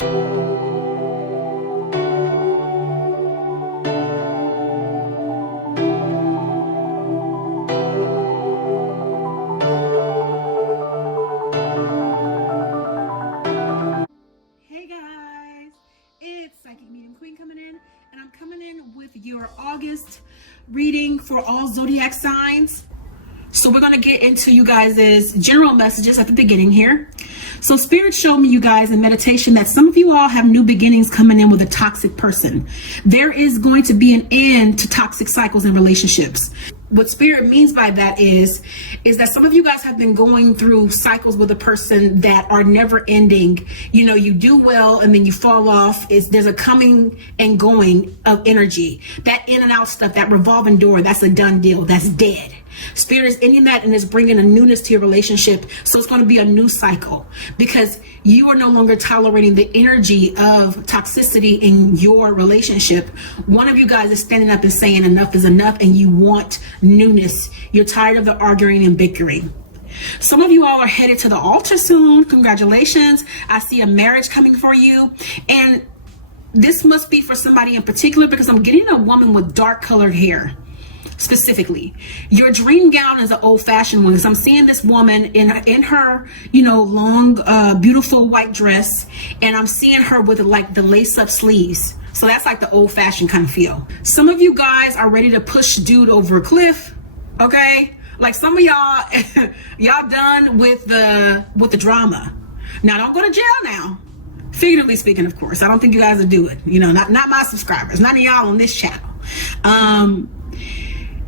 Your August reading for all zodiac signs. So we're going to get into you guys' general messages at the beginning here. So Spirit showed me, you guys, in meditation that some of you all have new beginnings coming in with a toxic person. There is going to be an end to toxic cycles in relationships. What Spirit means by that is that some of you guys have been going through cycles with a person that are never ending. You know, you do well and then you fall off. There's a coming and going of energy. That in and out stuff, that revolving door, that's a done deal. That's dead. Spirit is ending that and is bringing a newness to your relationship. So it's going to be a new cycle because you are no longer tolerating the energy of toxicity in your relationship. One of you guys is standing up and saying enough is enough and you want newness. You're tired of the arguing and bickering. Some of you all are headed to the altar soon. Congratulations. I see a marriage coming for you. And this must be for somebody in particular because I'm getting a woman with dark colored hair. Specifically, your dream gown is an old-fashioned one because I'm seeing this woman in her, you know, long, beautiful white dress, and I'm seeing her with like the lace-up sleeves. So that's like the old-fashioned kind of feel. Some of you guys are ready to push dude over a cliff. Okay, like some of y'all, y'all done with the drama. Now don't go to jail now. Figuratively speaking, of course. I don't think you guys will do it. You know, not my subscribers, none of y'all on this channel.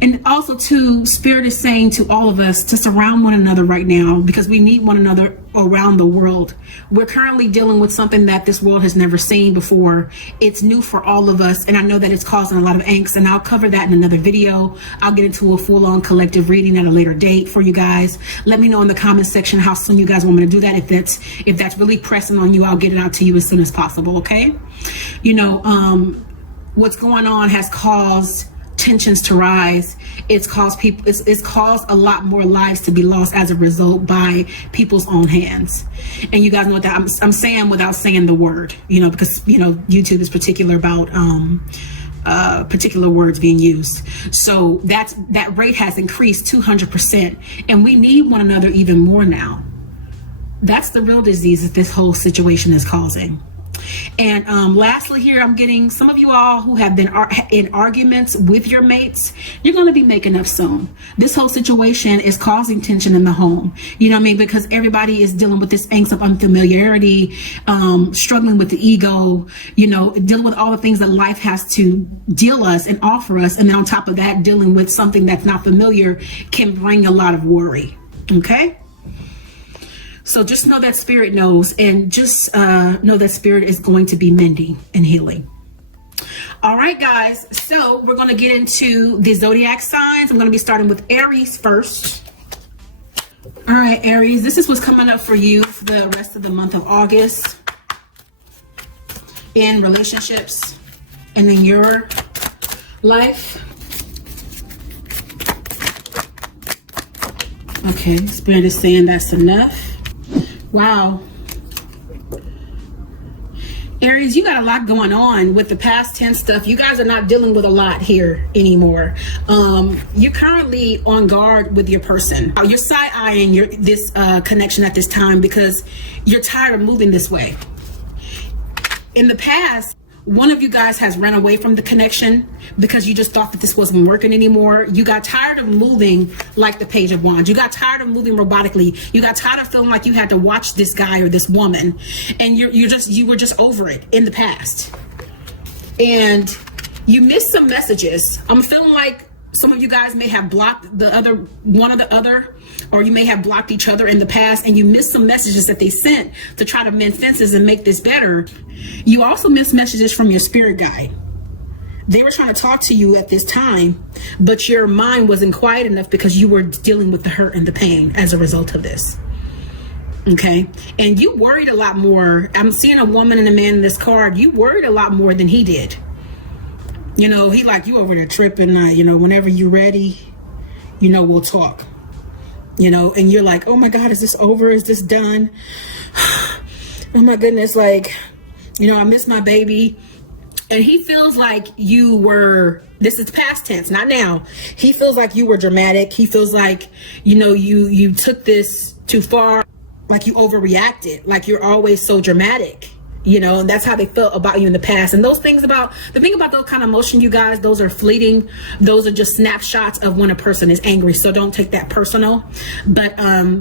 And also, too, Spirit is saying to all of us to surround one another right now because we need one another around the world. We're currently dealing with something that this world has never seen before. It's new for all of us, and I know that it's causing a lot of angst, and I'll cover that in another video. I'll get into a full-on collective reading at a later date for you guys. Let me know in the comment section how soon you guys want me to do that. If that's really pressing on you, I'll get it out to you as soon as possible, okay? You know, what's going on has caused tensions to rise. It's caused people, it's caused a lot more lives to be lost as a result by people's own hands. And you guys know what that I'm saying without saying the word, you know, because, you know, YouTube is particular about particular words being used. So that rate has increased 200%, and we need one another even more now. That's the real disease that this whole situation is causing. And lastly here, I'm getting some of you all who have been in arguments with your mates. You're going to be making up soon. This whole situation is causing tension in the home. You know what I mean? Because everybody is dealing with this angst of unfamiliarity, struggling with the ego, you know, dealing with all the things that life has to deal us and offer us. And then on top of that, dealing with something that's not familiar can bring a lot of worry. Okay? So just know that Spirit knows, and just know that Spirit is going to be mending and healing. All right, guys. So we're going to get into the zodiac signs. I'm going to be starting with Aries first. All right, Aries, this is what's coming up for you for the rest of the month of August in relationships and in your life. Okay, Spirit is saying that's enough. Wow. Aries, you got a lot going on with the past tense stuff. You guys are not dealing with a lot here anymore. You're currently on guard with your person. You're side-eyeing this connection at this time because you're tired of moving this way. In the past, one of you guys has run away from the connection because you just thought that this wasn't working anymore. You got tired of moving like the Page of Wands. You got tired of moving robotically. You got tired of feeling like you had to watch this guy or this woman, and you were just over it in the past. And you missed some messages. I'm feeling like some of you guys may have blocked one of the other, or you may have blocked each other in the past, and you missed some messages that they sent to try to mend fences and make this better. You also missed messages from your spirit guide. They were trying to talk to you at this time, but your mind wasn't quiet enough because you were dealing with the hurt and the pain as a result of this. Okay. And you worried a lot more. I'm seeing a woman and a man in this card. You worried a lot more than he did. You know, he like, you over there tripping. You know, whenever you're ready, you know, we'll talk. You know, and you're like, oh my God, is this over? Is this done? Oh my goodness. Like, I miss my baby. And he feels like you were, this is past tense, not now. He feels like you were dramatic. He feels like, you took this too far, like you overreacted, like you're always so dramatic, and that's how they felt about you in the past. And the thing about those kind of emotion, you guys, those are fleeting. Those are just snapshots of when a person is angry. So don't take that personal. But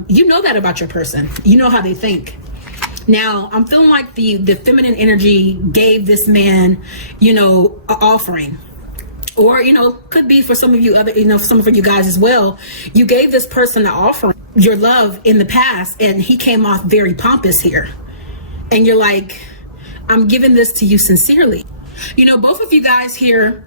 you know that about your person. You know how they think. Now, I'm feeling like the feminine energy gave this man, an offering. Or, could be for some of you some of you guys as well. You gave this person an offering, your love in the past, and he came off very pompous here. And you're like, I'm giving this to you sincerely. Both of you guys here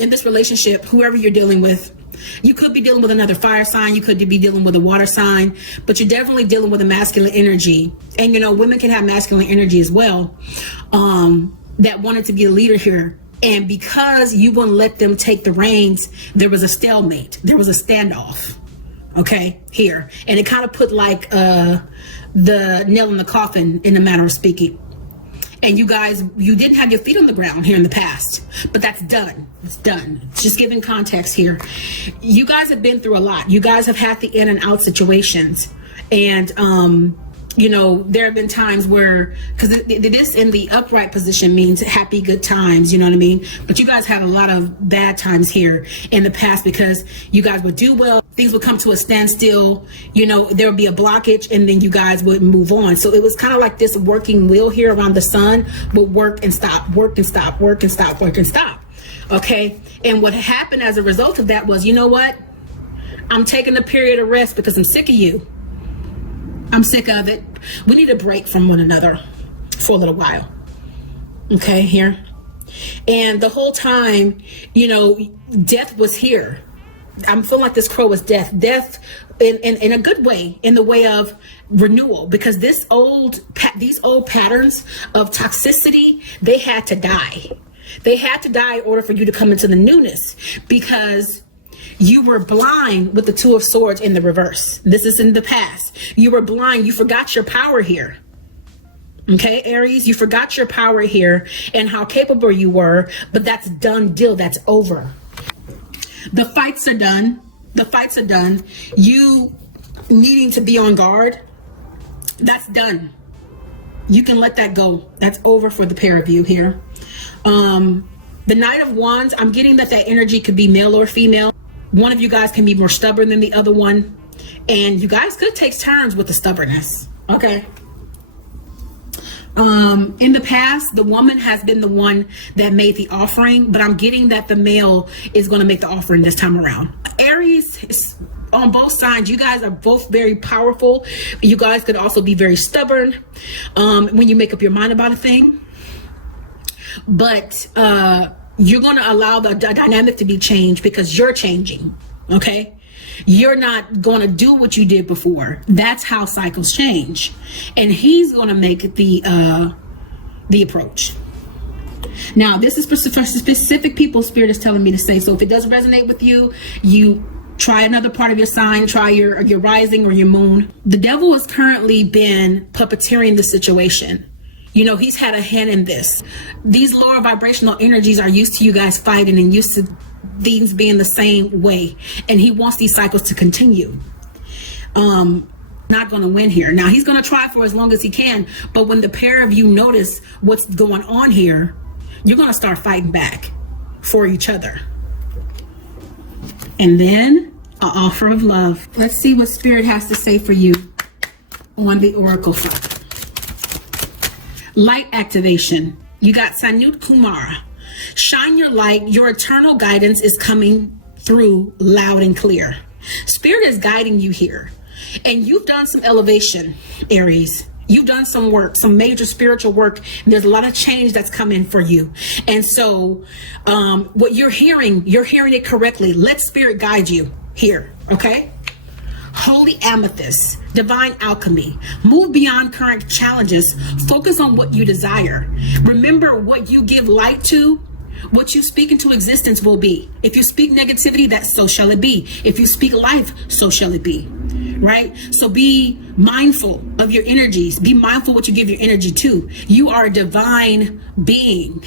in this relationship, whoever you're dealing with, you could be dealing with another fire sign. You could be dealing with a water sign, but you're definitely dealing with a masculine energy. And, women can have masculine energy as well, that wanted to be a leader here. And because you wouldn't let them take the reins, there was a stalemate. There was a standoff. Okay, here. And it kind of put like the nail in the coffin, in a manner of speaking. And you guys, you didn't have your feet on the ground here in the past, but that's done. It's done. Just giving context here. You guys have been through a lot. You guys have had the in and out situations. And, there have been times where, because this in the upright position means happy, good times, you know what I mean? But you guys had a lot of bad times here in the past because you guys would do well. Things would come to a standstill, there would be a blockage, and then you guys would move on. So it was kind of like this working wheel here around the sun would work and stop, work and stop, work and stop, work and stop. Okay. And what happened as a result of that was, you know what? I'm taking a period of rest because I'm sick of you. I'm sick of it. We need a break from one another for a little while. Okay, here. And the whole time, death was here. I'm feeling like this crow was death. Death in a good way, in the way of renewal, because these old patterns of toxicity, they had to die. They had to die in order for you to come into the newness, because you were blind with the Two of Swords in the reverse. This is in the past. You were blind. You forgot your power here. Okay, Aries, you forgot your power here and how capable you were, but that's done deal. That's over. The fights are done. The fights are done. You needing to be on guard, that's done. You can let that go. That's over for the pair of you here. The Knight of Wands, I'm getting that energy could be male or female. One of you guys can be more stubborn than the other one. And you guys could take turns with the stubbornness. Okay. In the past, the woman has been the one that made the offering, but I'm getting that the male is going to make the offering this time around. Aries, on both sides, you guys are both very powerful. You guys could also be very stubborn when you make up your mind about a thing. But you're going to allow the dynamic to be changed because you're changing. Okay. You're not going to do what you did before. That's how cycles change. And he's going to make the approach. Now, this is for specific people Spirit is telling me to say. So if it does resonate with you, you try another part of your sign, try your rising or your moon. The devil has currently been puppeteering the situation. He's had a hand in this. These lower vibrational energies are used to you guys fighting and used to things being the same way. And he wants these cycles to continue. Not going to win here. Now, he's going to try for as long as he can. But when the pair of you notice what's going on here, you're going to start fighting back for each other. And then an offer of love. Let's see what Spirit has to say for you on the Oracle front. Light activation. You got Sanut Kumara. Shine your light. Your eternal guidance is coming through loud and clear. Spirit is guiding you here. And you've done some elevation, Aries. You've done some work, some major spiritual work. There's a lot of change that's coming for you. And so what you're hearing it correctly. Let Spirit guide you here. Okay. Holy amethyst, divine alchemy. Move beyond current challenges. Focus on what you desire. Remember, what you give light to What you speak into existence will be. If you speak negativity, that so shall it be. If you speak life, so shall it be. Right? So be mindful of your energies. Be mindful what you give your energy to. You are a divine being.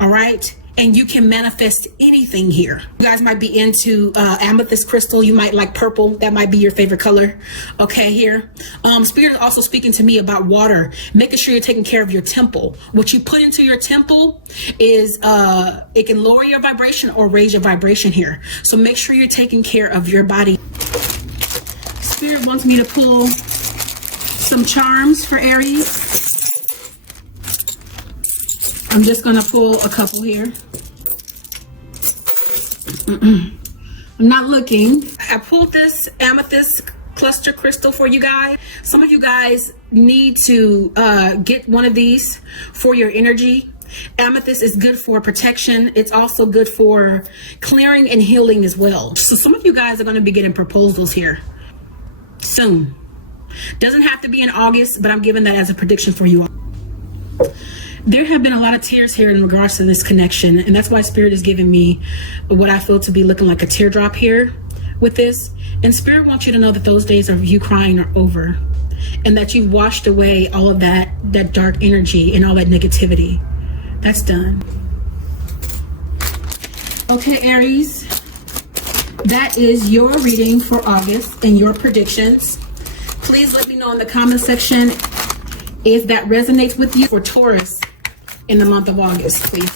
All right? And you can manifest anything here. You guys might be into amethyst crystal. You might like purple. That might be your favorite color. Okay, here. Spirit is also speaking to me about water. Making sure you're taking care of your temple. What you put into your temple is, it can lower your vibration or raise your vibration here. So make sure you're taking care of your body. Spirit wants me to pull some charms for Aries. I'm just going to pull a couple here. I'm not looking. I pulled this amethyst cluster crystal for you guys. Some of you guys need to get one of these for your energy. Amethyst is good for protection. It's also good for clearing and healing as well. So some of you guys are going to be getting proposals here soon. Doesn't have to be in August, but I'm giving that as a prediction for you all. There have been a lot of tears here in regards to this connection, and that's why Spirit is giving me what I feel to be looking like a teardrop here with this. And Spirit wants you to know that those days of you crying are over, and that you've washed away all of that dark energy and all that negativity. That's done. Okay, Aries, that is your reading for August and your predictions. Please let me know in the comment section if that resonates with you. For Taurus in the month of August, please.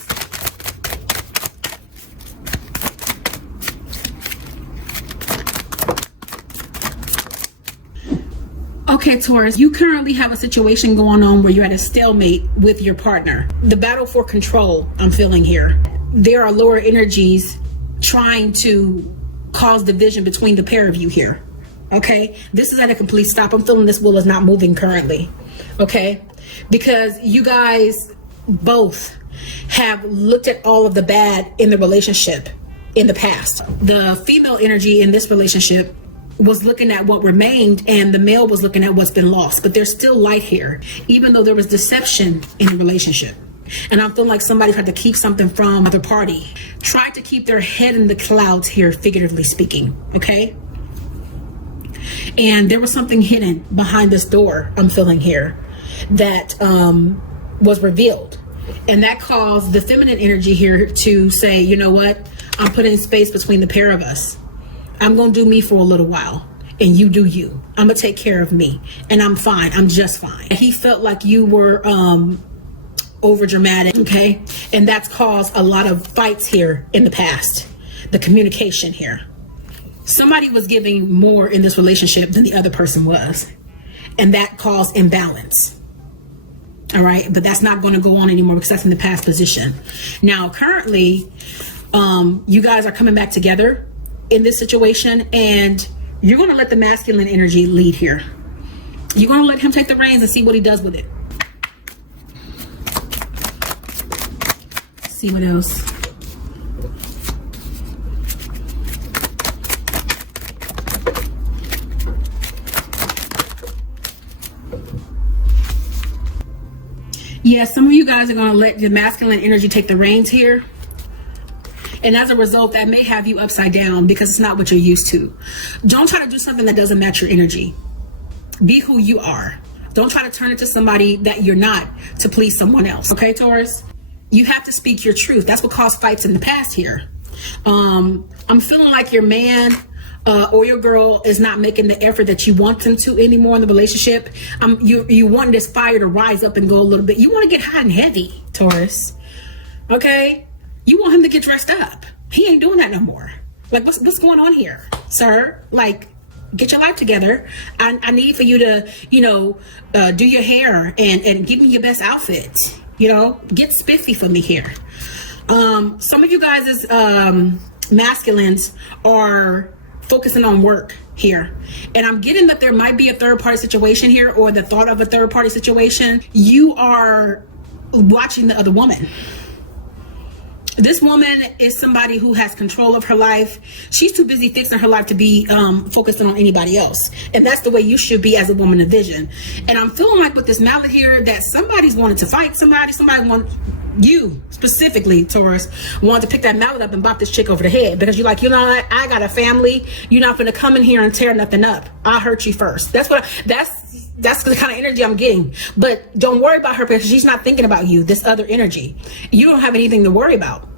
Okay, Taurus, you currently have a situation going on where you're at a stalemate with your partner. The battle for control I'm feeling here. There are lower energies trying to cause division between the pair of you here. Okay, this is at a complete stop. I'm feeling this wheel is not moving currently. Okay, because you guys both have looked at all of the bad in the relationship in the past. The female energy in this relationship was looking at what remained, and the male was looking at what's been lost. But there's still light here, even though there was deception in the relationship. And I feel like somebody tried to keep something from the other party, tried to keep their head in the clouds here, figuratively speaking. Okay, and there was something hidden behind this door I'm feeling here that was revealed, and that caused the feminine energy here to say, you know what, I'm putting space between the pair of us. I'm gonna do me for a little while, and you do you. I'm gonna take care of me, and I'm fine. I'm just fine. He felt like you were over dramatic, okay, and that's caused a lot of fights here in the past. The communication here, somebody was giving more in this relationship than the other person was, and that caused imbalance. All right, but that's not going to go on anymore because that's in the past position. Now currently you guys are coming back together in this situation, and you're going to let the masculine energy lead here. You're going to let him take the reins and see what he does with it. See what else. Yeah, some of you guys are going to let the masculine energy take the reins here. And as a result, that may have you upside down because it's not what you're used to. Don't try to do something that doesn't match your energy. Be who you are. Don't try to turn it to somebody that you're not to please someone else. Okay, Taurus? You have to speak your truth. That's what caused fights in the past here. I'm feeling like your man or your girl is not making the effort that you want them to anymore in the relationship. You want this fire to rise up and go a little bit. You want to get hot and heavy, Taurus. Okay? You want him to get dressed up. He ain't doing that no more. Like, what's going on here, sir? Like, get your life together. I need for you to, do your hair and give me your best outfit. Get spiffy for me here. Some of you guys' masculines are focusing on work here, and I'm getting that there might be a third-party situation here, or the thought of a third-party situation. You are watching the other woman. This woman is somebody who has control of her life. She's too busy fixing her life to be focusing on anybody else. And that's the way you should be as a woman of vision. And I'm feeling like with this mallet here that somebody's wanted to fight somebody. Somebody want you specifically, Taurus, wanted to pick that mallet up and bop this chick over the head because you're like, you know what? I got a family. You're not going to come in here and tear nothing up. I'll hurt you first. That's the kind of energy I'm getting. But don't worry about her because she's not thinking about you, this other energy. You don't have anything to worry about.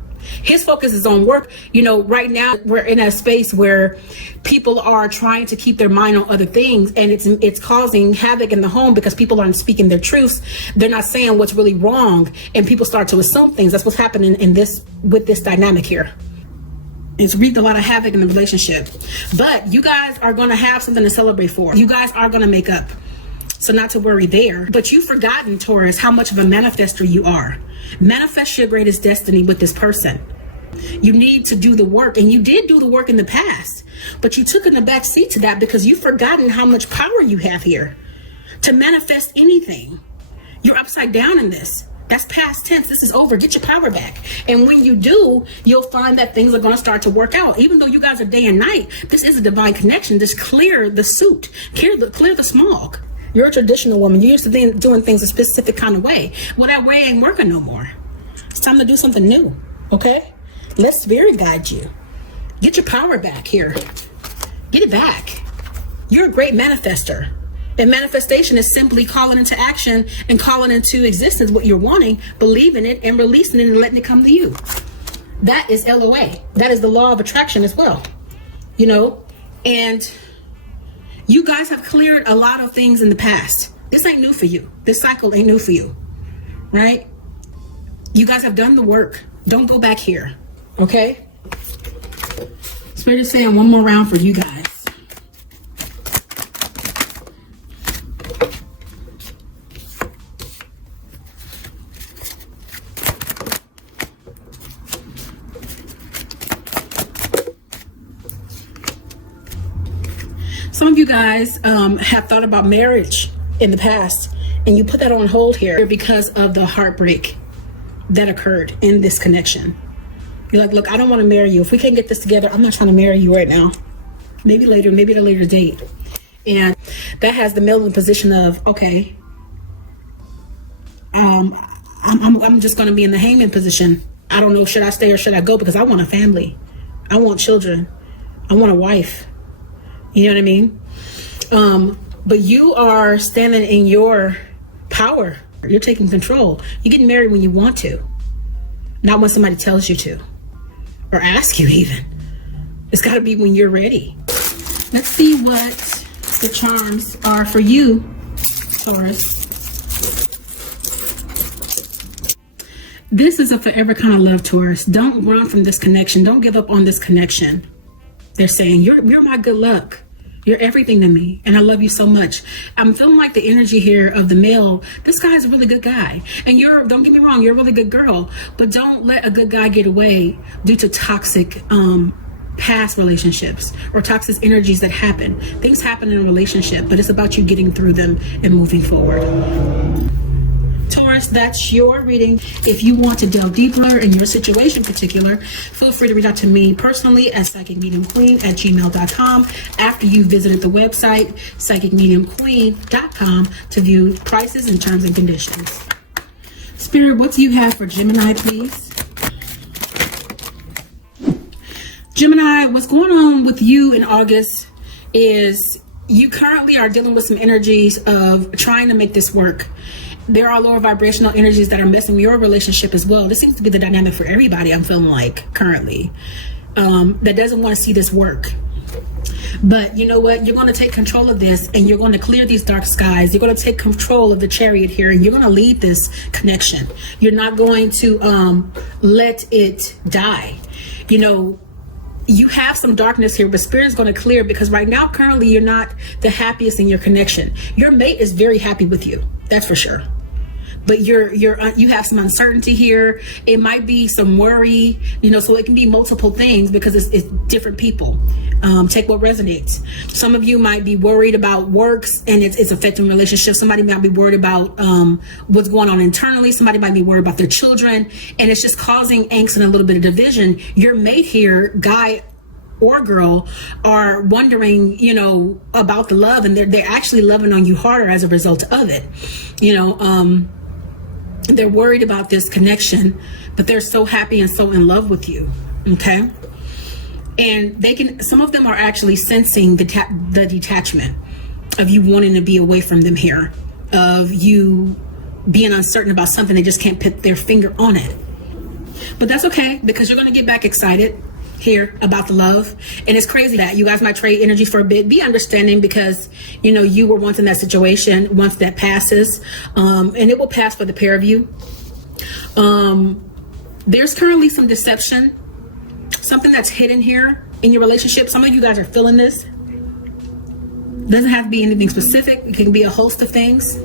His focus is on work. You know, right now we're in a space where people are trying to keep their mind on other things, and it's causing havoc in the home because people aren't speaking their truths. They're not saying what's really wrong, and people start to assume things. That's what's happening with this dynamic here. It's wreaked a lot of havoc in the relationship. But you guys are going to have something to celebrate for. You guys are going to make up. So not to worry there. But you've forgotten, Taurus, how much of a manifester you are. Manifest your greatest destiny with this person. You need to do the work, and you did do the work in the past, but you took in the back seat to that because you've forgotten how much power you have here to manifest anything. You're upside down in this. That's past tense. This is over. Get your power back. And when you do, you'll find that things are going to start to work out. Even though you guys are day and night, this is a divine connection. Just clear the soot, clear the smog. You're a traditional woman. You're used to doing things a specific kind of way. Well, that way ain't working no more. It's time to do something new, okay? Let spirit guide you. Get your power back here. Get it back. You're a great manifester. And manifestation is simply calling into action and calling into existence what you're wanting, believing it, and releasing it and letting it come to you. That is LOA. That is the law of attraction as well. You know, and you guys have cleared a lot of things in the past. This ain't new for you. This cycle ain't new for you, right? You guys have done the work. Don't go back here, okay? Spirit is saying one more round for you guys. Some of you guys have thought about marriage in the past, and you put that on hold here because of the heartbreak that occurred in this connection. You're like, look, I don't want to marry you. If we can't get this together, I'm not trying to marry you right now. Maybe later, maybe at a later date. And that has the male in the position of, okay, I'm just going to be in the hangman position. I don't know, should I stay or should I go? Because I want a family. I want children. I want a wife. You know what I mean? But you are standing in your power. You're taking control. You're getting married when you want to, not when somebody tells you to or ask you even. It's got to be when you're ready. Let's see what the charms are for you, Taurus. This is a forever kind of love, Taurus. Don't run from this connection. Don't give up on this connection. They're saying, you're my good luck. You're everything to me, and I love you so much. I'm feeling like the energy here of the male. This guy's a really good guy, and don't get me wrong, you're a really good girl, but don't let a good guy get away due to toxic past relationships or toxic energies that happen. Things happen in a relationship, but it's about you getting through them and moving forward. Taurus, that's your reading. If you want to delve deeper in your situation in particular, feel free to reach out to me personally at psychicmediumqueen@gmail.com after you visited the website psychicmediumqueen.com to view prices and terms and conditions. Spirit, what do you have for Gemini, please? Gemini, what's going on with you in August is you currently are dealing with some energies of trying to make this work. There are lower vibrational energies that are messing your relationship as well. This seems to be the dynamic for everybody, I'm feeling like, currently, that doesn't want to see this work. But you know what? You're going to take control of this, and you're going to clear these dark skies. You're going to take control of the chariot here, and you're going to lead this connection. You're not going to let it die. You know, you have some darkness here, but Spirit is going to clear, because right now, currently, you're not the happiest in your connection. Your mate is very happy with you. That's for sure. but you have some uncertainty here. It might be some worry, you know, so it can be multiple things because it's different people. Take what resonates. Some of you might be worried about works and it's affecting relationships. Somebody might be worried about what's going on internally. Somebody might be worried about their children, and it's just causing angst and a little bit of division. Your mate here, guy or girl, are wondering, you know, about the love, and they're actually loving on you harder as a result of it. You know, they're worried about this connection, but they're so happy and so in love with you. Okay. And some of them are actually sensing the detachment of you wanting to be away from them here, of you being uncertain about something. They just can't put their finger on it. But that's okay, because you're going to get back excited here about the love. And it's crazy that you guys might trade energy for a bit. Be understanding, because you know you were once in that situation. Once that passes, and it will pass for the pair of you. There's currently some deception, something that's hidden here in your relationship. Some of you guys are feeling this. Doesn't have to be anything specific. It can be a host of things.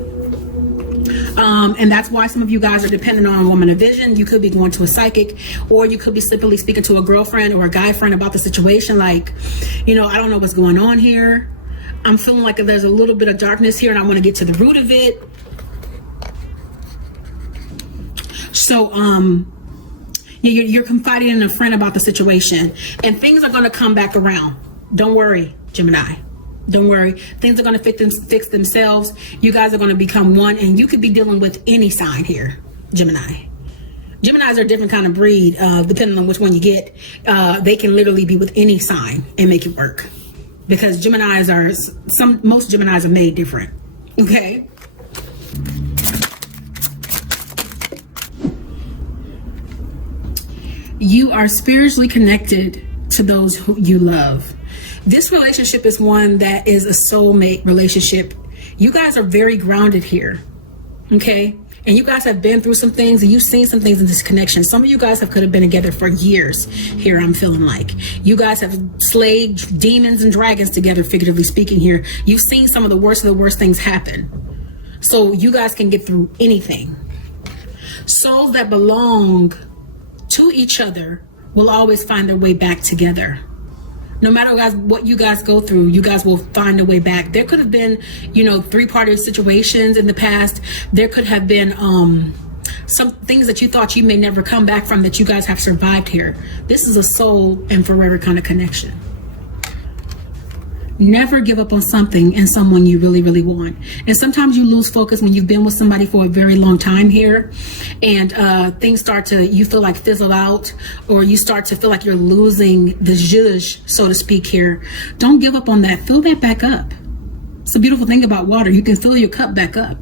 And that's why some of you guys are dependent on a woman of vision. You could be going to a psychic, or you could be simply speaking to a girlfriend or a guy friend about the situation. Like, you know, I don't know what's going on here. I'm feeling like there's a little bit of darkness here and I want to get to the root of it. So, you're confiding in a friend about the situation, and things are going to come back around. Don't worry, Gemini. Don't worry. Things are going to fix themselves. You guys are going to become one, and you could be dealing with any sign here, Gemini. Geminis are a different kind of breed, depending on which one you get. They can literally be with any sign and make it work, because most Geminis are made different. Okay. You are spiritually connected to those who you love. This relationship is one that is a soulmate relationship. You guys are very grounded here, okay? And you guys have been through some things, and you've seen some things in this connection. Some of you guys could have been together for years here, I'm feeling like. You guys have slayed demons and dragons together, figuratively speaking here. You've seen some of the worst things happen. So you guys can get through anything. Souls that belong to each other will always find their way back together. No matter what you guys go through, you guys will find a way back. There could have been, you know, three-party situations in the past. There could have been some things that you thought you may never come back from that you guys have survived here. This is a soul and forever kind of connection. Never give up on something and someone you really, really want. And sometimes you lose focus when you've been with somebody for a very long time here, and things start to, you feel like, fizzle out, or you start to feel like you're losing the zhuzh, so to speak here. Don't give up on that. Fill that back up. It's a beautiful thing about water. You can fill your cup back up.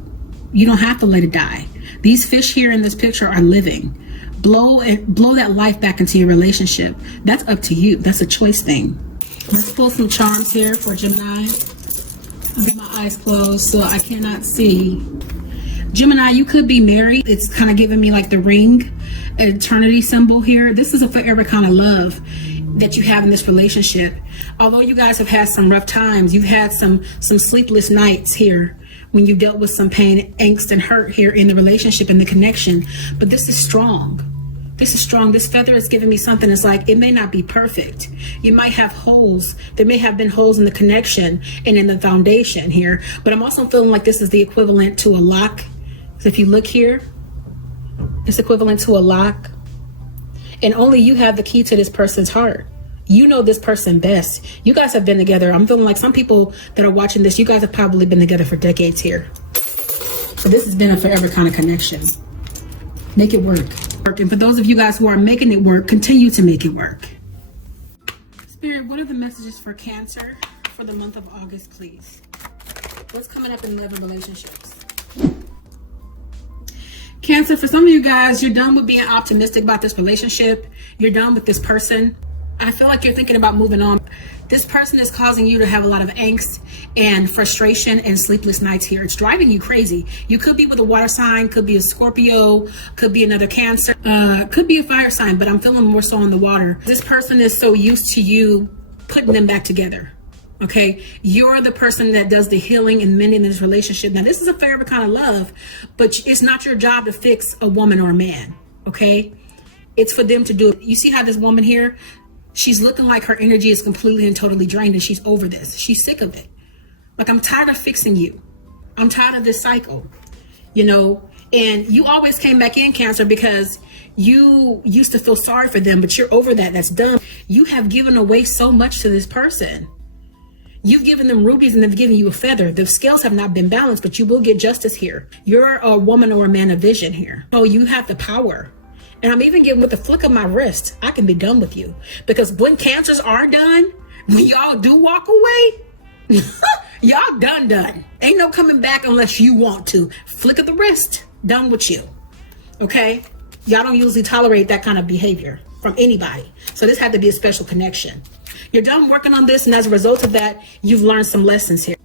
You don't have to let it die. These fish here in this picture are living. Blow that life back into your relationship. That's up to you. That's a choice thing. Let's pull some charms here for Gemini. I'll get my eyes closed so I cannot see. Gemini, you could be married. It's kind of giving me like the ring, an eternity symbol here. This is a forever kind of love that you have in this relationship. Although you guys have had some rough times, you've had some sleepless nights here when you dealt with some pain, angst, and hurt here in the relationship and the connection. But this is strong. This is strong. This feather is giving me something. It's like, it may not be perfect. You might have holes. There may have been holes in the connection and in the foundation here. But I'm also feeling like this is the equivalent to a lock. So if you look here, it's equivalent to a lock. And only you have the key to this person's heart. You know this person best. You guys have been together. I'm feeling like some people that are watching this, you guys have probably been together for decades here. So this has been a forever kind of connection. Make it work. And for those of you guys who are making it work, continue to make it work. Spirit, what are the messages for Cancer for the month of August, please? What's coming up in love and relationships? Cancer, for some of you guys, you're done with being optimistic about this relationship. You're done with this person. I feel like you're thinking about moving on. This person is causing you to have a lot of angst and frustration and sleepless nights here. It's driving you crazy. You could be with a water sign, could be a Scorpio, could be another Cancer, could be a fire sign, but I'm feeling more so on the water. This person is so used to you putting them back together. Okay, you're the person that does the healing and mending in this relationship. Now, this is a favorite kind of love, but it's not your job to fix a woman or a man. Okay, it's for them to do it. You see how this woman here, she's looking like her energy is completely and totally drained, and she's over this. She's sick of it. Like, I'm tired of fixing you. I'm tired of this cycle, you know. And you always came back in, Cancer, because you used to feel sorry for them, but you're over that. That's done. You have given away so much to this person. You've given them rubies and they've given you a feather. The scales have not been balanced, but you will get justice here. You're a woman or a man of vision here. Oh, you have the power. And I'm even getting with the flick of my wrist, I can be done with you. Because when Cancers are done, when y'all do walk away, y'all done. Ain't no coming back unless you want to. Flick of the wrist, done with you. Okay? Y'all don't usually tolerate that kind of behavior from anybody. So this had to be a special connection. You're done working on this, and as a result of that, you've learned some lessons here.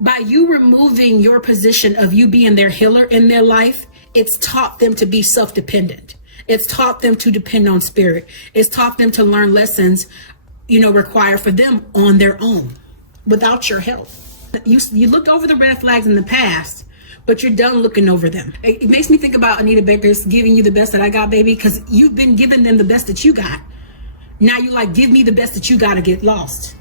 By you removing your position of you being their healer in their life, it's taught them to be self-dependent. It's taught them to depend on spirit. It's taught them to learn lessons, you know, required for them on their own, without your help. You looked over the red flags in the past, but you're done looking over them. It makes me think about Anita Baker's giving you the best that I got, baby, because you've been giving them the best that you got. Now you like, give me the best that you got to get lost.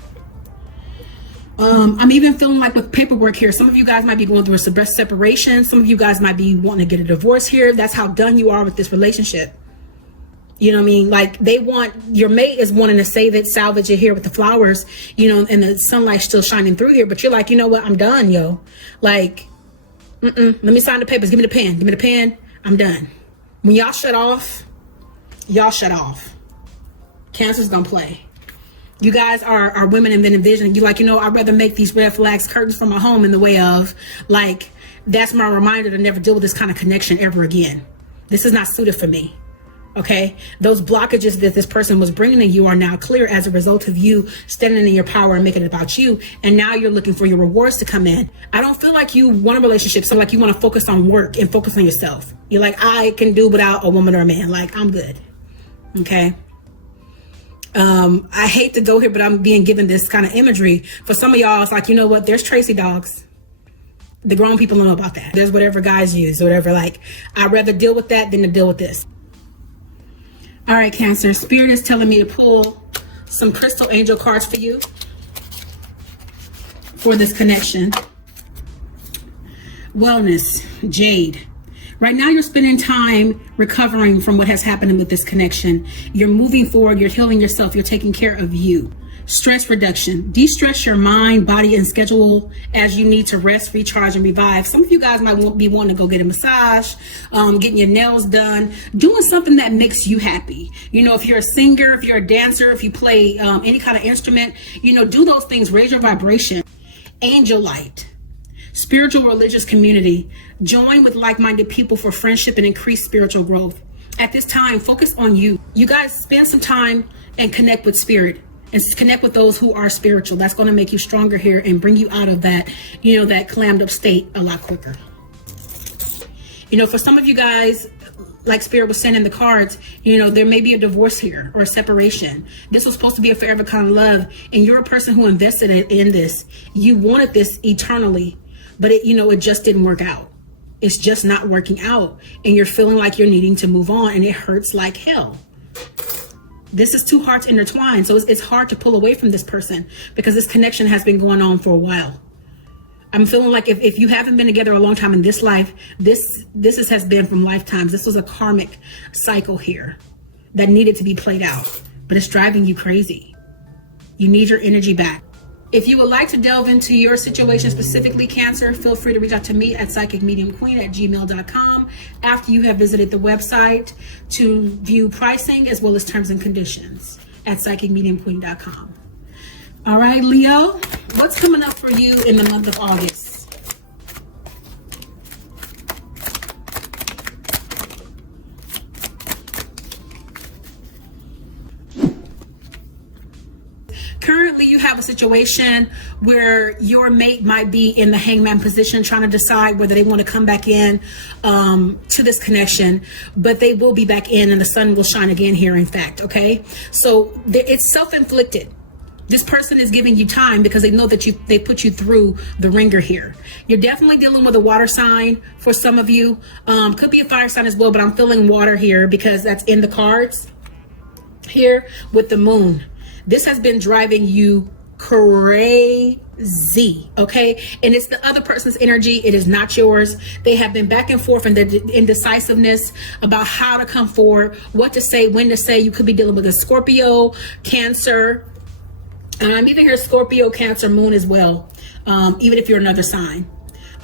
I'm even feeling like with paperwork here, some of you guys might be going through a separation. Some of you guys might be wanting to get a divorce here. That's how done you are with this relationship. You know what I mean? Like, they want, your mate is wanting to save it, salvage it here with the flowers, you know, and the sunlight's still shining through here. But you're like, you know what? I'm done, yo. Like, let me sign the papers. Give me the pen. Give me the pen. I'm done. When y'all shut off, y'all shut off. Cancer's gonna play. You guys are women and men in vision. You like, you know, I'd rather make these red flags curtains for my home in the way of, like, that's my reminder to never deal with this kind of connection ever again. This is not suited for me. Okay, those blockages that this person was bringing to you are now clear as a result of you standing in your power and making it about you. And now you're looking for your rewards to come in. I don't feel like you want a relationship. So like, you want to focus on work and focus on yourself. You're like, I can do without a woman or a man. Like, I'm good. Okay. I hate to go here, but I'm being given this kind of imagery. For some of y'all, it's like, you know what? There's Tracy dogs. The grown people know about that. There's whatever guys use or whatever. Like, I'd rather deal with that than to deal with this. All right, Cancer. Spirit is telling me to pull some crystal angel cards for you for this connection. Wellness, Jade. Right now, you're spending time recovering from what has happened with this connection. You're moving forward. You're healing yourself. You're taking care of you. Stress reduction. De-stress your mind, body, and schedule as you need to rest, recharge, and revive. Some of you guys might be wanting to go get a massage, getting your nails done, doing something that makes you happy. You know, if you're a singer, if you're a dancer, if you play any kind of instrument, you know, do those things. Raise your vibration. Angel light. Spiritual religious community. Join with like-minded people for friendship and increased spiritual growth. At this time, focus on you. You guys spend some time and connect with spirit and connect with those who are spiritual. That's going to make you stronger here and bring you out of that, you know, that clammed up state a lot quicker. You know, for some of you guys, like Spirit was saying in the cards, you know, there may be a divorce here or a separation. This was supposed to be a forever kind of love. And you're a person who invested in this. You wanted this eternally. But it, you know, it just didn't work out. It's just not working out. And you're feeling like you're needing to move on, and it hurts like hell. This is two hearts intertwined. So it's hard to pull away from this person because this connection has been going on for a while. I'm feeling like if you haven't been together a long time in this life, this has been from lifetimes. This was a karmic cycle here that needed to be played out, but it's driving you crazy. You need your energy back. If you would like to delve into your situation specifically, Cancer, feel free to reach out to me at psychicmediumqueen@gmail.com after you have visited the website to view pricing as well as terms and conditions at psychicmediumqueen.com. All right, Leo, what's coming up for you in the month of August? Currently, you have a situation where your mate might be in the hangman position trying to decide whether they want to come back in to this connection, but they will be back in and the sun will shine again here, in fact, okay? So it's self-inflicted. This person is giving you time because they know that they put you through the ringer here. You're definitely dealing with a water sign for some of you. Could be a fire sign as well, but I'm feeling water here because that's in the cards here with the moon. This has been driving you crazy, okay? And it's the other person's energy. It is not yours. They have been back and forth in the indecisiveness about how to come forward, what to say, when to say. You could be dealing with a Scorpio, Cancer. And I'm even here Scorpio, Cancer, Moon as well, even if you're another sign.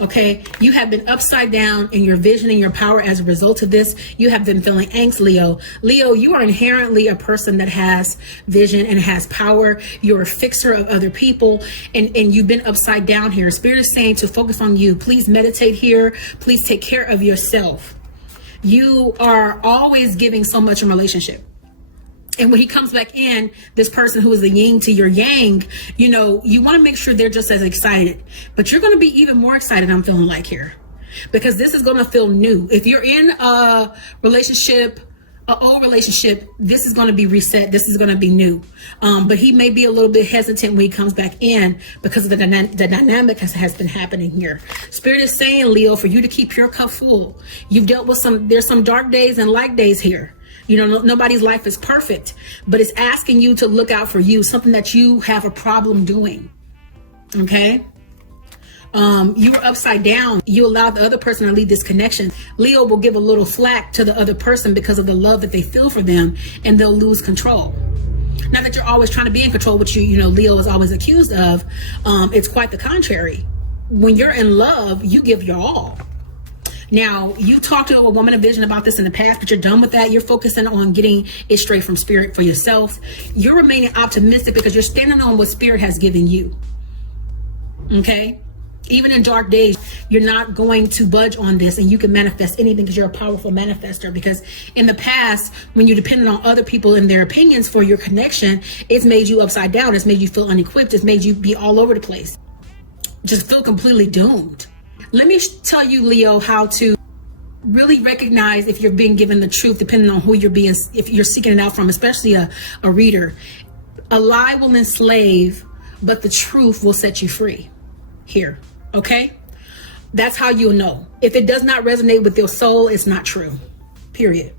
Okay, you have been upside down in your vision and your power as a result of this. You have been feeling angst, Leo. Leo, you are inherently a person that has vision and has power. You're a fixer of other people, and you've been upside down here. Spirit is saying to focus on you. Please meditate here. Please take care of yourself. You are always giving so much in relationship. And when he comes back in, this person who is the yin to your yang, you know, you want to make sure they're just as excited. But you're going to be even more excited, I'm feeling like here. Because this is going to feel new. If you're in a relationship, an old relationship, this is going to be reset. This is going to be new. But he may be a little bit hesitant when he comes back in because of the dynamic has been happening here. Spirit is saying, Leo, for you to keep your cup full. You've dealt with there's some dark days and light days here. You know, nobody's life is perfect, but it's asking you to look out for you, something that you have a problem doing. Okay. You were upside down. You allowed the other person to lead this connection. Leo will give a little flack to the other person because of the love that they feel for them, and they'll lose control. Not that you're always trying to be in control, which you know, Leo is always accused of. It's quite the contrary. When you're in love, you give your all. Now, you talked to a woman of vision about this in the past, but you're done with that. You're focusing on getting it straight from spirit for yourself. You're remaining optimistic because you're standing on what spirit has given you. Okay? Even in dark days, you're not going to budge on this, and you can manifest anything because you're a powerful manifester. Because in the past, when you depended on other people and their opinions for your connection, it's made you upside down. It's made you feel unequipped. It's made you be all over the place. Just feel completely doomed. Let me tell you, Leo, how to really recognize if you're being given the truth, depending on who you're being, if you're seeking it out from, especially a reader. A lie will enslave, but the truth will set you free here. Okay? That's how you'll know. If it does not resonate with your soul, it's not true. Period.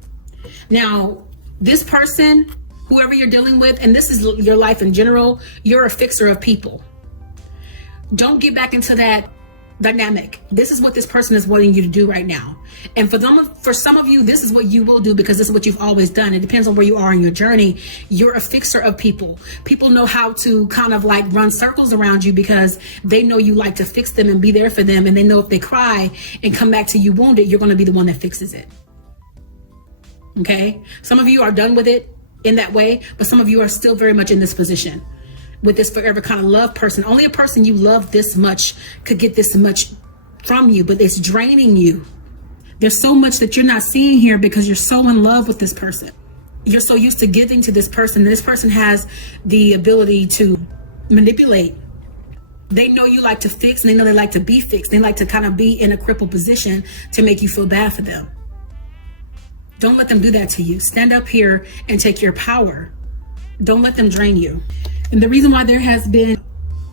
Now, this person, whoever you're dealing with, and this is your life in general, you're a fixer of people. Don't get back into that dynamic. This is what this person is wanting you to do right now. And for some of you, this is what you will do because this is what you've always done. It depends on where you are in your journey. You're a fixer of people. People know how to kind of like run circles around you because they know you like to fix them and be there for them. And they know if they cry and come back to you wounded, you're going to be the one that fixes it. Okay? Some of you are done with it in that way, but some of you are still very much in this position. With this forever kind of love person. Only a person you love this much could get this much from you, but it's draining you. There's so much that you're not seeing here because you're so in love with this person. You're so used to giving to this person. This person has the ability to manipulate. They know you like to fix, and they know they like to be fixed. They like to kind of be in a crippled position to make you feel bad for them. Don't let them do that to you. Stand up here and take your power. Don't let them drain you. And the reason why there has been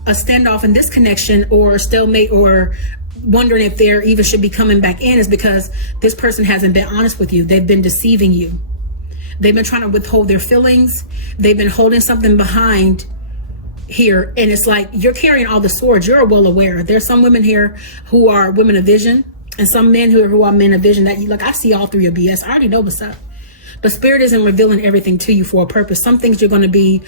a standoff in this connection or a stalemate or wondering if there even should be coming back in is because this person hasn't been honest with you. They've been deceiving you. They've been trying to withhold their feelings. They've been holding something behind here. And it's like you're carrying all the swords. You're well aware. There's some women here who are women of vision and some men who are men of vision that you look, I see all through your BS. I already know what's up. But spirit isn't revealing everything to you for a purpose. Some things you're going to be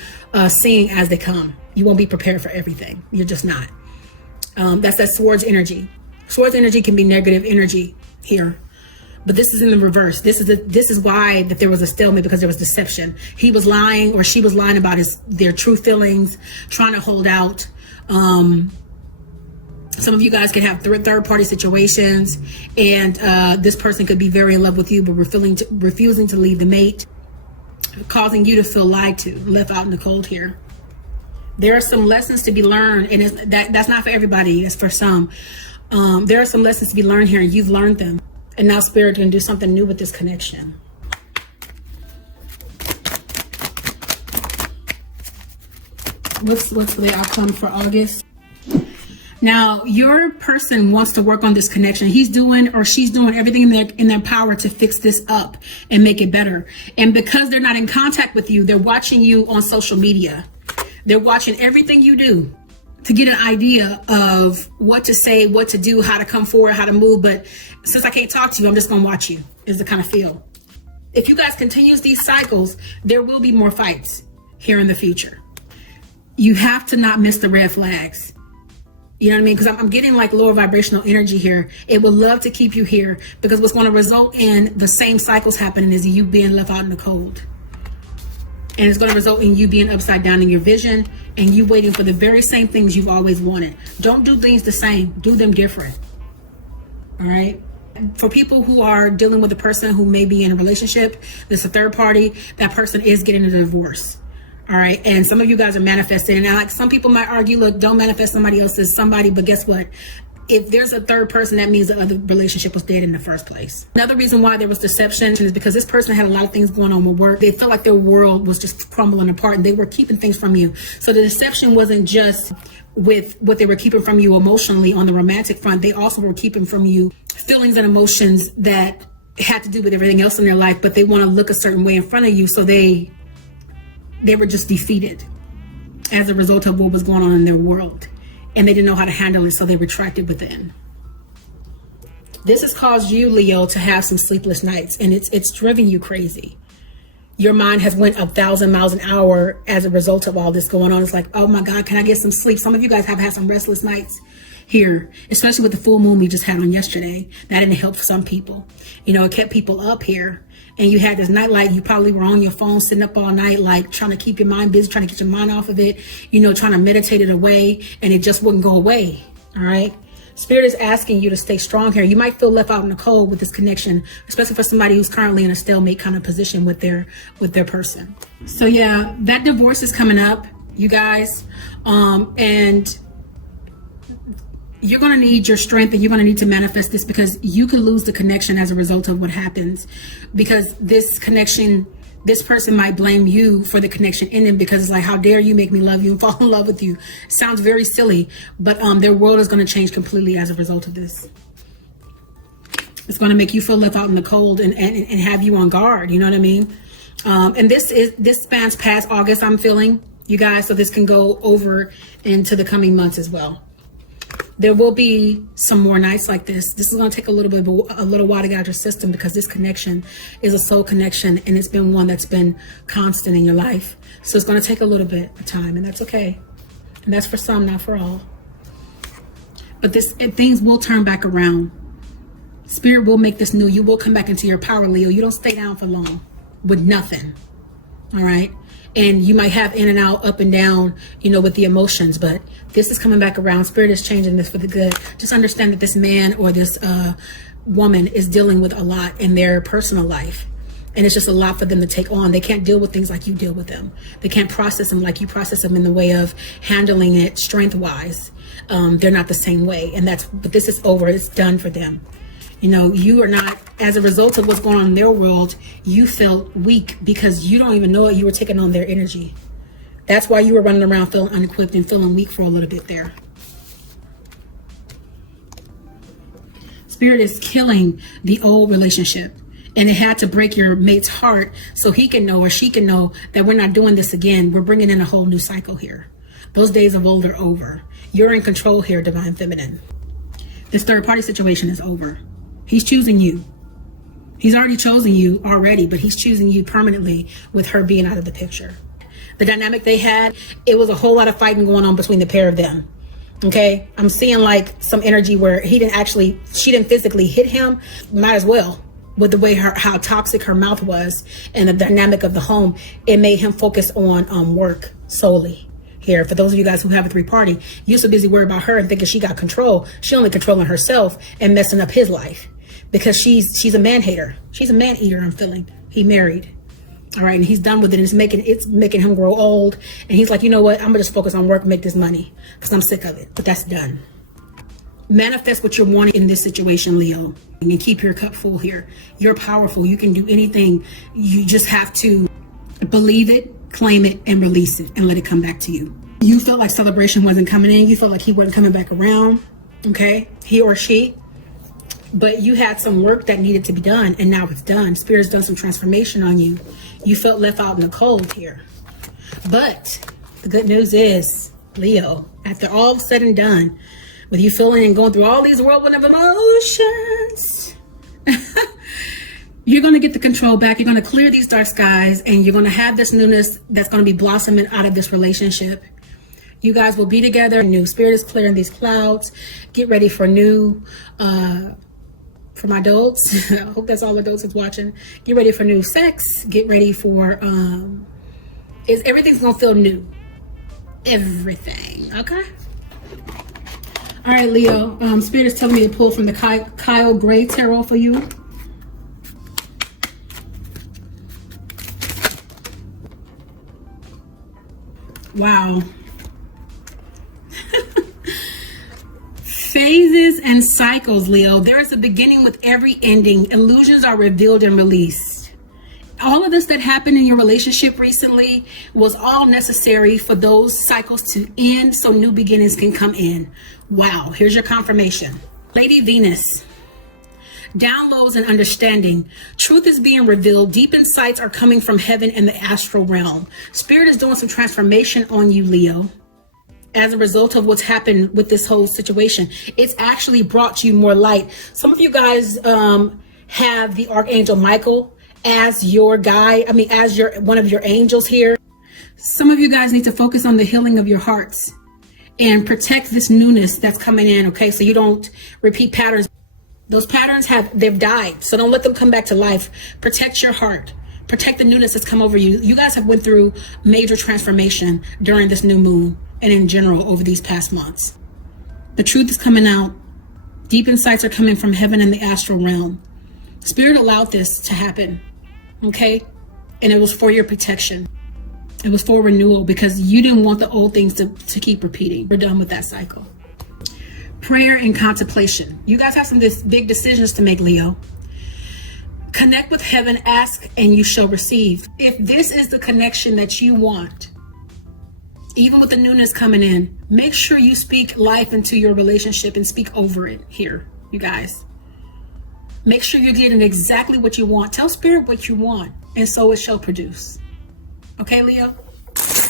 seeing as they come. You won't be prepared for everything. You're just not. That's that swords energy. Swords energy can be negative energy here. But this is in the reverse. This is why that there was a stalemate, because there was deception. He was lying or she was lying about their true feelings, trying to hold out. Some of you guys can have third-party situations, and this person could be very in love with you, but refusing to leave the mate, causing you to feel lied to, left out in the cold here. There are some lessons to be learned, and that's not for everybody. It's for some. There are some lessons to be learned here, and you've learned them. And now Spirit can do something new with this connection. What's the outcome for August? Now, your person wants to work on this connection. He's doing or she's doing everything in their power to fix this up and make it better. And because they're not in contact with you, they're watching you on social media. They're watching everything you do to get an idea of what to say, what to do, how to come forward, how to move. But since I can't talk to you, I'm just going to watch you, is the kind of feel. If you guys continue these cycles, there will be more fights here in the future. You have to not miss the red flags. You know what I mean? Because I'm getting like lower vibrational energy here. It would love to keep you here because what's going to result in the same cycles happening is you being left out in the cold. And it's going to result in you being upside down in your vision and you waiting for the very same things you've always wanted. Don't do things the same. Do them different. All right? For people who are dealing with a person who may be in a relationship, there's a third party, that person is getting a divorce. All right. And some of you guys are manifesting. And like some people might argue, look, don't manifest somebody else's somebody. But guess what? If there's a third person, that means the other relationship was dead in the first place. Another reason why there was deception is because this person had a lot of things going on with work. They felt like their world was just crumbling apart and they were keeping things from you. So the deception wasn't just with what they were keeping from you emotionally on the romantic front. They also were keeping from you feelings and emotions that had to do with everything else in their life. But they want to look a certain way in front of you. So they were just defeated as a result of what was going on in their world. And they didn't know how to handle it, so they retracted within. This has caused you, Leo, to have some sleepless nights, and it's driven you crazy. Your mind has went 1,000 miles an hour as a result of all this going on. It's like, oh my God, can I get some sleep? Some of you guys have had some restless nights here, especially with the full moon we just had on yesterday. That didn't help some people. You know, it kept people up here. And you had this nightlight, you probably were on your phone sitting up all night, like trying to keep your mind busy, trying to get your mind off of it, you know, trying to meditate it away, and it just wouldn't go away. All right. Spirit is asking you to stay strong here. You might feel left out in the cold with this connection, especially for somebody who's currently in a stalemate kind of position with their person. So yeah, that divorce is coming up, you guys. And you're going to need your strength and you're going to need to manifest this because you could lose the connection as a result of what happens, because this connection, this person might blame you for the connection ending because it's like, how dare you make me love you and fall in love with you? Sounds very silly, but their world is going to change completely as a result of this. It's going to make you feel left out in the cold and have you on guard. You know what I mean? And this spans past August, I'm feeling, you guys, so this can go over into the coming months as well. There will be some more nights like this. This is going to take a little while to get out your system because this connection is a soul connection and it's been one that's been constant in your life. So it's going to take a little bit of time, and that's okay. And that's for some, not for all. But things will turn back around. Spirit will make this new. You will come back into your power, Leo. You don't stay down for long with nothing. All right. And you might have in and out, up and down, you know, with the emotions, but this is coming back around. Spirit is changing this for the good. Just understand that this man or this woman is dealing with a lot in their personal life. And it's just a lot for them to take on. They can't deal with things like you deal with them. They can't process them like you process them in the way of handling it strength-wise. They're not the same way. But this is over. It's done for them. You know, you are not, as a result of what's going on in their world, you felt weak because you don't even know it. You were taking on their energy. That's why you were running around feeling unequipped and feeling weak for a little bit there. Spirit is killing the old relationship. And it had to break your mate's heart so he can know or she can know that we're not doing this again. We're bringing in a whole new cycle here. Those days of old are over. You're in control here, Divine Feminine. This third party situation is over. He's choosing you. He's already chosen you already, but he's choosing you permanently with her being out of the picture. The dynamic they had, it was a whole lot of fighting going on between the pair of them. Okay, I'm seeing like some energy where she didn't physically hit him. Might as well, with the way how toxic her mouth was and the dynamic of the home. It made him focus on work solely. Here, for those of you guys who have a 3-party, you're so busy worried about her and thinking she got control. She only controlling herself and messing up his life because she's a man hater. She's a man eater. I'm feeling. He married. All right, and he's done with it. And it's making him grow old. And he's like, you know what? I'm gonna just focus on work and make this money because I'm sick of it. But that's done. Manifest what you're wanting in this situation, Leo, and keep your cup full here. You're powerful. You can do anything. You just have to believe it, claim it, and release it, and let it come back to you. You felt like celebration wasn't coming in. You felt like he wasn't coming back around. Okay, he or she. But you had some work that needed to be done, and now it's done. Spirit's done some transformation on you. You felt left out in the cold here. But the good news is, Leo, after all said and done, with you feeling and going through all these whirlwind of emotions, you're going to get the control back. You're going to clear these dark skies, and you're going to have this newness that's going to be blossoming out of this relationship. You guys will be together. New Spirit is clearing these clouds. Get ready for new, for my adults. I hope that's all adults is watching. Get ready for new sex. Get ready for, everything's going to feel new. Everything. Okay? All right, Leo. Spirit is telling me to pull from the Kyle Gray Tarot for you. Wow. Phases and cycles, Leo. There is a beginning with every ending. Illusions are revealed and released. All of this that happened in your relationship recently was all necessary for those cycles to end so new beginnings can come in. Wow. Here's your confirmation. Lady Venus. Downloads and understanding. Truth is being revealed. Deep insights are coming from heaven and the astral realm. Spirit is doing some transformation on you, Leo. As a result of what's happened with this whole situation, it's actually brought you more light. Some of you guys have the Archangel Michael as your guide. I mean, as one of your angels here. Some of you guys need to focus on the healing of your hearts and protect this newness that's coming in. Okay, so you don't repeat patterns. Those patterns they've died, so don't let them come back to life. Protect your heart. Protect the newness that's come over you. You guys have went through major transformation during this new moon and in general over these past months. The truth is coming out. Deep insights are coming from heaven and the astral realm. Spirit allowed this to happen, okay? And it was for your protection. It was for renewal because you didn't want the old things to keep repeating. We're done with that cycle. Prayer and contemplation. You guys have some big decisions to make, Leo. Connect with heaven, ask, and you shall receive. If this is the connection that you want, even with the newness coming in, make sure you speak life into your relationship and speak over it here, you guys. Make sure you're getting exactly what you want. Tell Spirit what you want, and so it shall produce. Okay, Leo?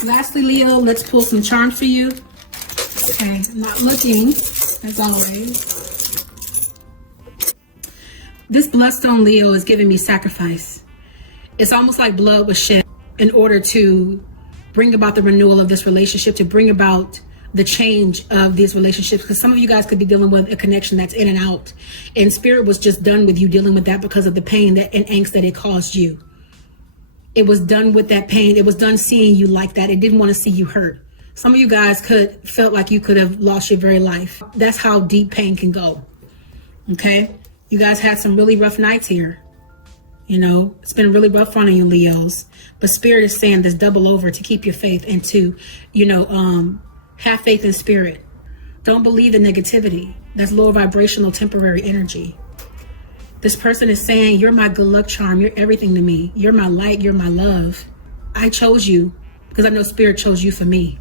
Lastly, Leo, let's pull some charms for you. Okay, not looking, as always. This bloodstone, Leo, is giving me sacrifice. It's almost like blood was shed in order to bring about the renewal of this relationship, to bring about the change of these relationships. Because some of you guys could be dealing with a connection that's in and out. And Spirit was just done with you dealing with that because of the pain and angst that it caused you. It was done with that pain. It was done seeing you like that. It didn't want to see you hurt. Some of you guys felt like you could have lost your very life. That's how deep pain can go. Okay? You guys had some really rough nights here. You know, it's been really rough on you, Leos. But Spirit is saying this double over to keep your faith and to, have faith in Spirit. Don't believe the negativity. That's low vibrational temporary energy. This person is saying, you're my good luck charm. You're everything to me. You're my light. You're my love. I chose you because I know Spirit chose you for me.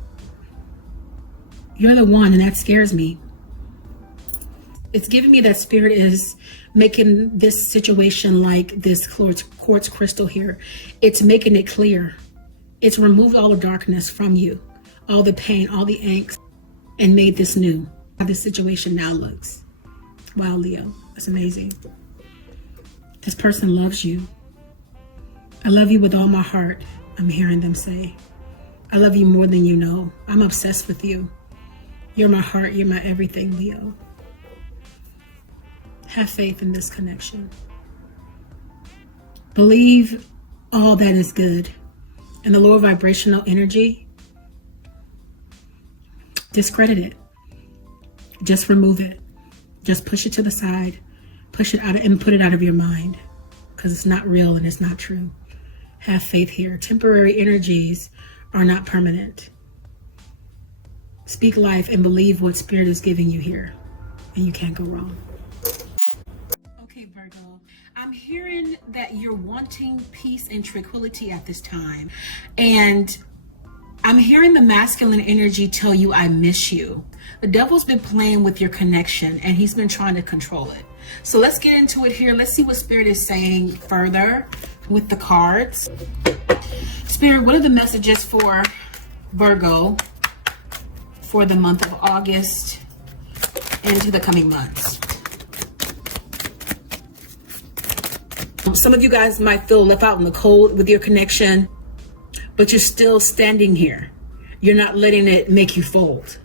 You're the one, and that scares me. It's giving me that Spirit is making this situation like this quartz crystal here. It's making it clear. It's removed all the darkness from you, all the pain, all the angst, and made this new. How this situation now looks. Wow, Leo, that's amazing. This person loves you. I love you with all my heart, I'm hearing them say. I love you more than you know. I'm obsessed with you. You're my heart, you're my everything, Leo. Have faith in this connection. Believe all that is good. And the lower vibrational energy, discredit it. Just remove it. Just push it to the side. Push it out and put it out of your mind. Because it's not real and it's not true. Have faith here. Temporary energies are not permanent. Speak life and believe what Spirit is giving you here. And you can't go wrong. Okay, Virgo. I'm hearing that you're wanting peace and tranquility at this time. And I'm hearing the masculine energy tell you, I miss you. The devil's been playing with your connection and he's been trying to control it. So let's get into it here. Let's see what Spirit is saying further with the cards. Spirit, what are the messages for Virgo for the month of August into the coming months? Some of you guys might feel left out in the cold with your connection, but you're still standing here. You're not letting it make you fold.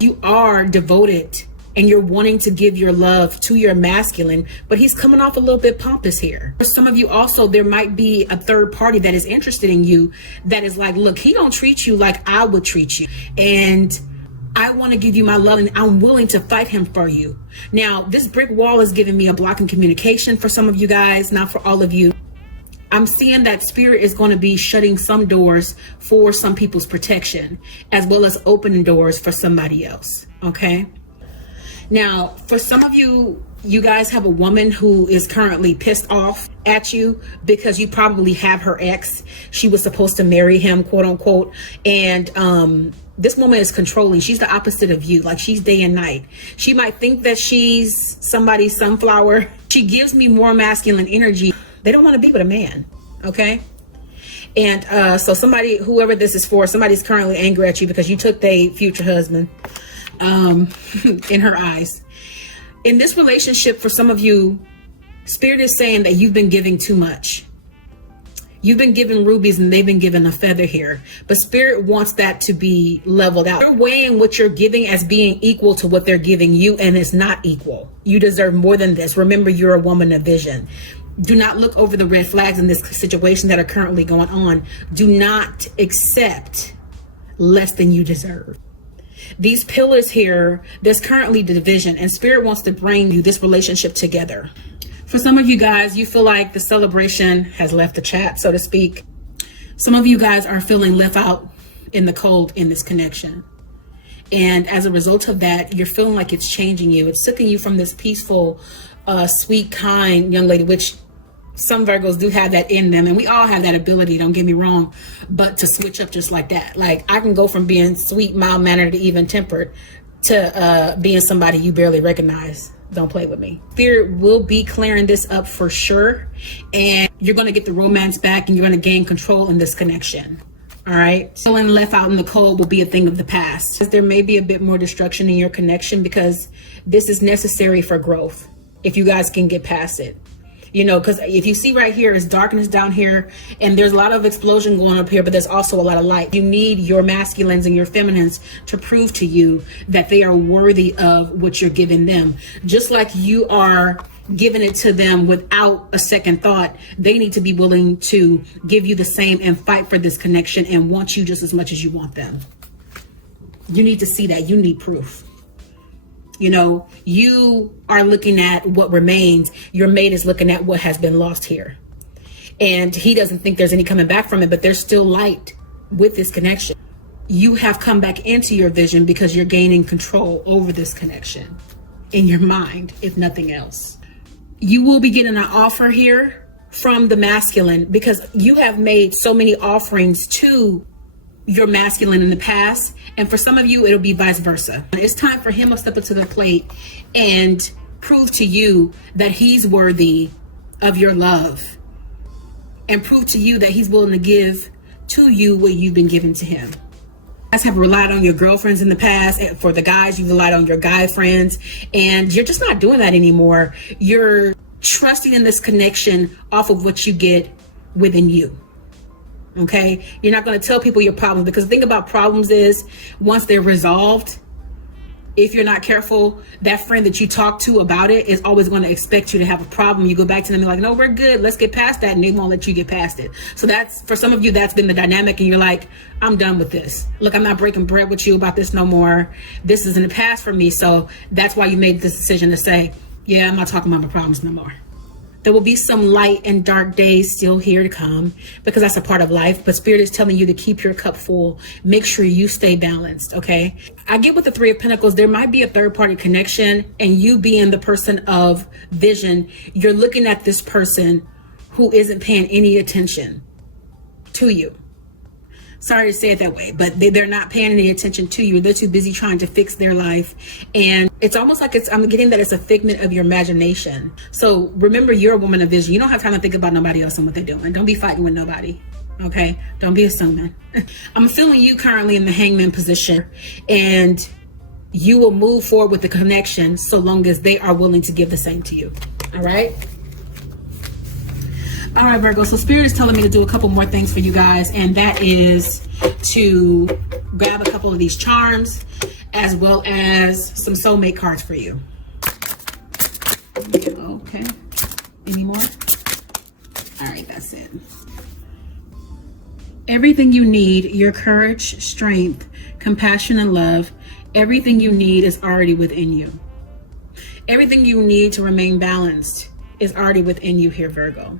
You are devoted and you're wanting to give your love to your masculine, but he's coming off a little bit pompous here. For some of you also, there might be a third party that is interested in you that is like, look, he don't treat you like I would treat you. And I want to give you my love and I'm willing to fight him for you. Now, this brick wall is giving me a block in communication for some of you guys, not for all of you. I'm seeing that Spirit is going to be shutting some doors for some people's protection, as well as opening doors for somebody else. Okay. Now, for some of you, you guys have a woman who is currently pissed off at you because you probably have her ex. She was supposed to marry him, quote unquote. And, this woman is controlling. She's the opposite of you. Like, she's day and night. She might think that she's somebody's sunflower. She gives me more masculine energy. They don't want to be with a man. Okay. And so somebody, whoever this is for, somebody's currently angry at you because you took their future husband in her eyes. In this relationship, for some of you, Spirit is saying that you've been giving too much. You've been given rubies and they've been given a feather here. But Spirit wants that to be leveled out. You're weighing what you're giving as being equal to what they're giving you, and it's not equal. You deserve more than this. Remember, you're a woman of vision. Do not look over the red flags in this situation that are currently going on. Do not accept less than you deserve. These pillars here, there's currently division, and Spirit wants to bring you this relationship together. For some of you guys, you feel like the celebration has left the chat, so to speak. Some of you guys are feeling left out in the cold in this connection. And as a result of that, you're feeling like it's changing you. It's sucking you from this peaceful, sweet, kind young lady, which some Virgos do have that in them. And we all have that ability, don't get me wrong, but to switch up just like that. Like, I can go from being sweet, mild-mannered, even tempered to being somebody you barely recognize. Don't play with me. Spirit will be clearing this up for sure. And you're going to get the romance back and you're going to gain control in this connection. All right. Feeling left out in the cold will be a thing of the past. There may be a bit more destruction in your connection because this is necessary for growth. If you guys can get past it. You know, because if you see right here, it's darkness down here and there's a lot of explosion going up here, but there's also a lot of light. You need your masculines and your feminines to prove to you that they are worthy of what you're giving them. Just like you are giving it to them without a second thought, they need to be willing to give you the same and fight for this connection and want you just as much as you want them. You need to see that. You need proof. You know, you are looking at what remains. Your mate is looking at what has been lost here. And he doesn't think there's any coming back from it, but there's still light with this connection. You have come back into your vision because you're gaining control over this connection in your mind, if nothing else. You will be getting an offer here from the masculine because you have made so many offerings to your masculine in the past, and for some of you it'll be vice versa. It's time for him to step up to the plate and prove to you that he's worthy of your love and prove to you that he's willing to give to you what you've been giving to him. You guys have relied on your girlfriends in the past. For the guys, you've relied on your guy friends, and you're just not doing that anymore. You're trusting in this connection off of what you get within you. Okay, you're not going to tell people your problems, because the thing about problems is once they're resolved, if you're not careful, that friend that you talk to about it is always going to expect you to have a problem. You go back to them and like, no, we're good. Let's get past that. And they won't let you get past it. So that's, for some of you, that's been the dynamic. And you're like, I'm done with this. Look, I'm not breaking bread with you about this no more. This is in the past for me. So that's why you made this decision to say, yeah, I'm not talking about my problems no more. There will be some light and dark days still here to come, because that's a part of life. But Spirit is telling you to keep your cup full. Make sure you stay balanced, okay? I get with the Three of Pentacles, there might be a third party connection, and you being the person of vision, you're looking at this person who isn't paying any attention to you. Sorry to say it that way, but they're not paying any attention to you. They're too busy trying to fix their life. And it's almost like I'm getting that it's a figment of your imagination. So remember, you're a woman of vision. You don't have time to think about nobody else and what they're doing. Don't be fighting with nobody. Okay? Don't be assuming. I'm feeling you currently in the hangman position, and you will move forward with the connection so long as they are willing to give the same to you. All right? All right, Virgo. So Spirit is telling me to do a couple more things for you guys, and that is to grab a couple of these charms as well as some soulmate cards for you. Okay. Any more? All right, that's it. Everything you need, your courage, strength, compassion, and love, everything you need is already within you. Everything you need to remain balanced is already within you here, Virgo.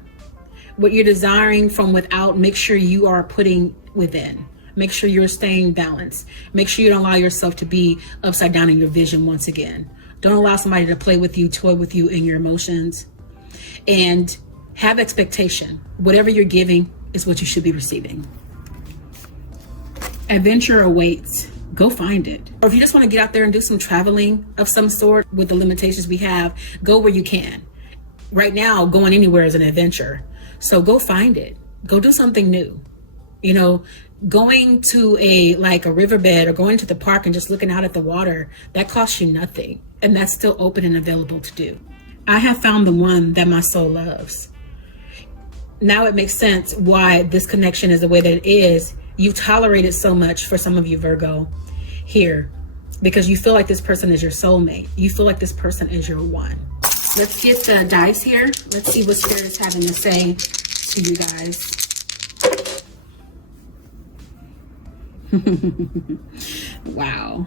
What you're desiring from without, make sure you are putting within. Make sure you're staying balanced. Make sure you don't allow yourself to be upside down in your vision once again. Don't allow somebody to play with you, toy with you in your emotions. And have expectation. Whatever you're giving is what you should be receiving. Adventure awaits. Go find it. Or if you just want to get out there and do some traveling of some sort with the limitations we have, go where you can. Right now, going anywhere is an adventure. So go find it. Go do something new. You know, going to a riverbed or going to the park and just looking out at the water, that costs you nothing. And that's still open and available to do. I have found the one that my soul loves. Now it makes sense why this connection is the way that it is. You've tolerated so much for some of you, Virgo, here, because you feel like this person is your soulmate. You feel like this person is your one. Let's get the dice here. Let's see what Spirit is having to say to you guys. Wow.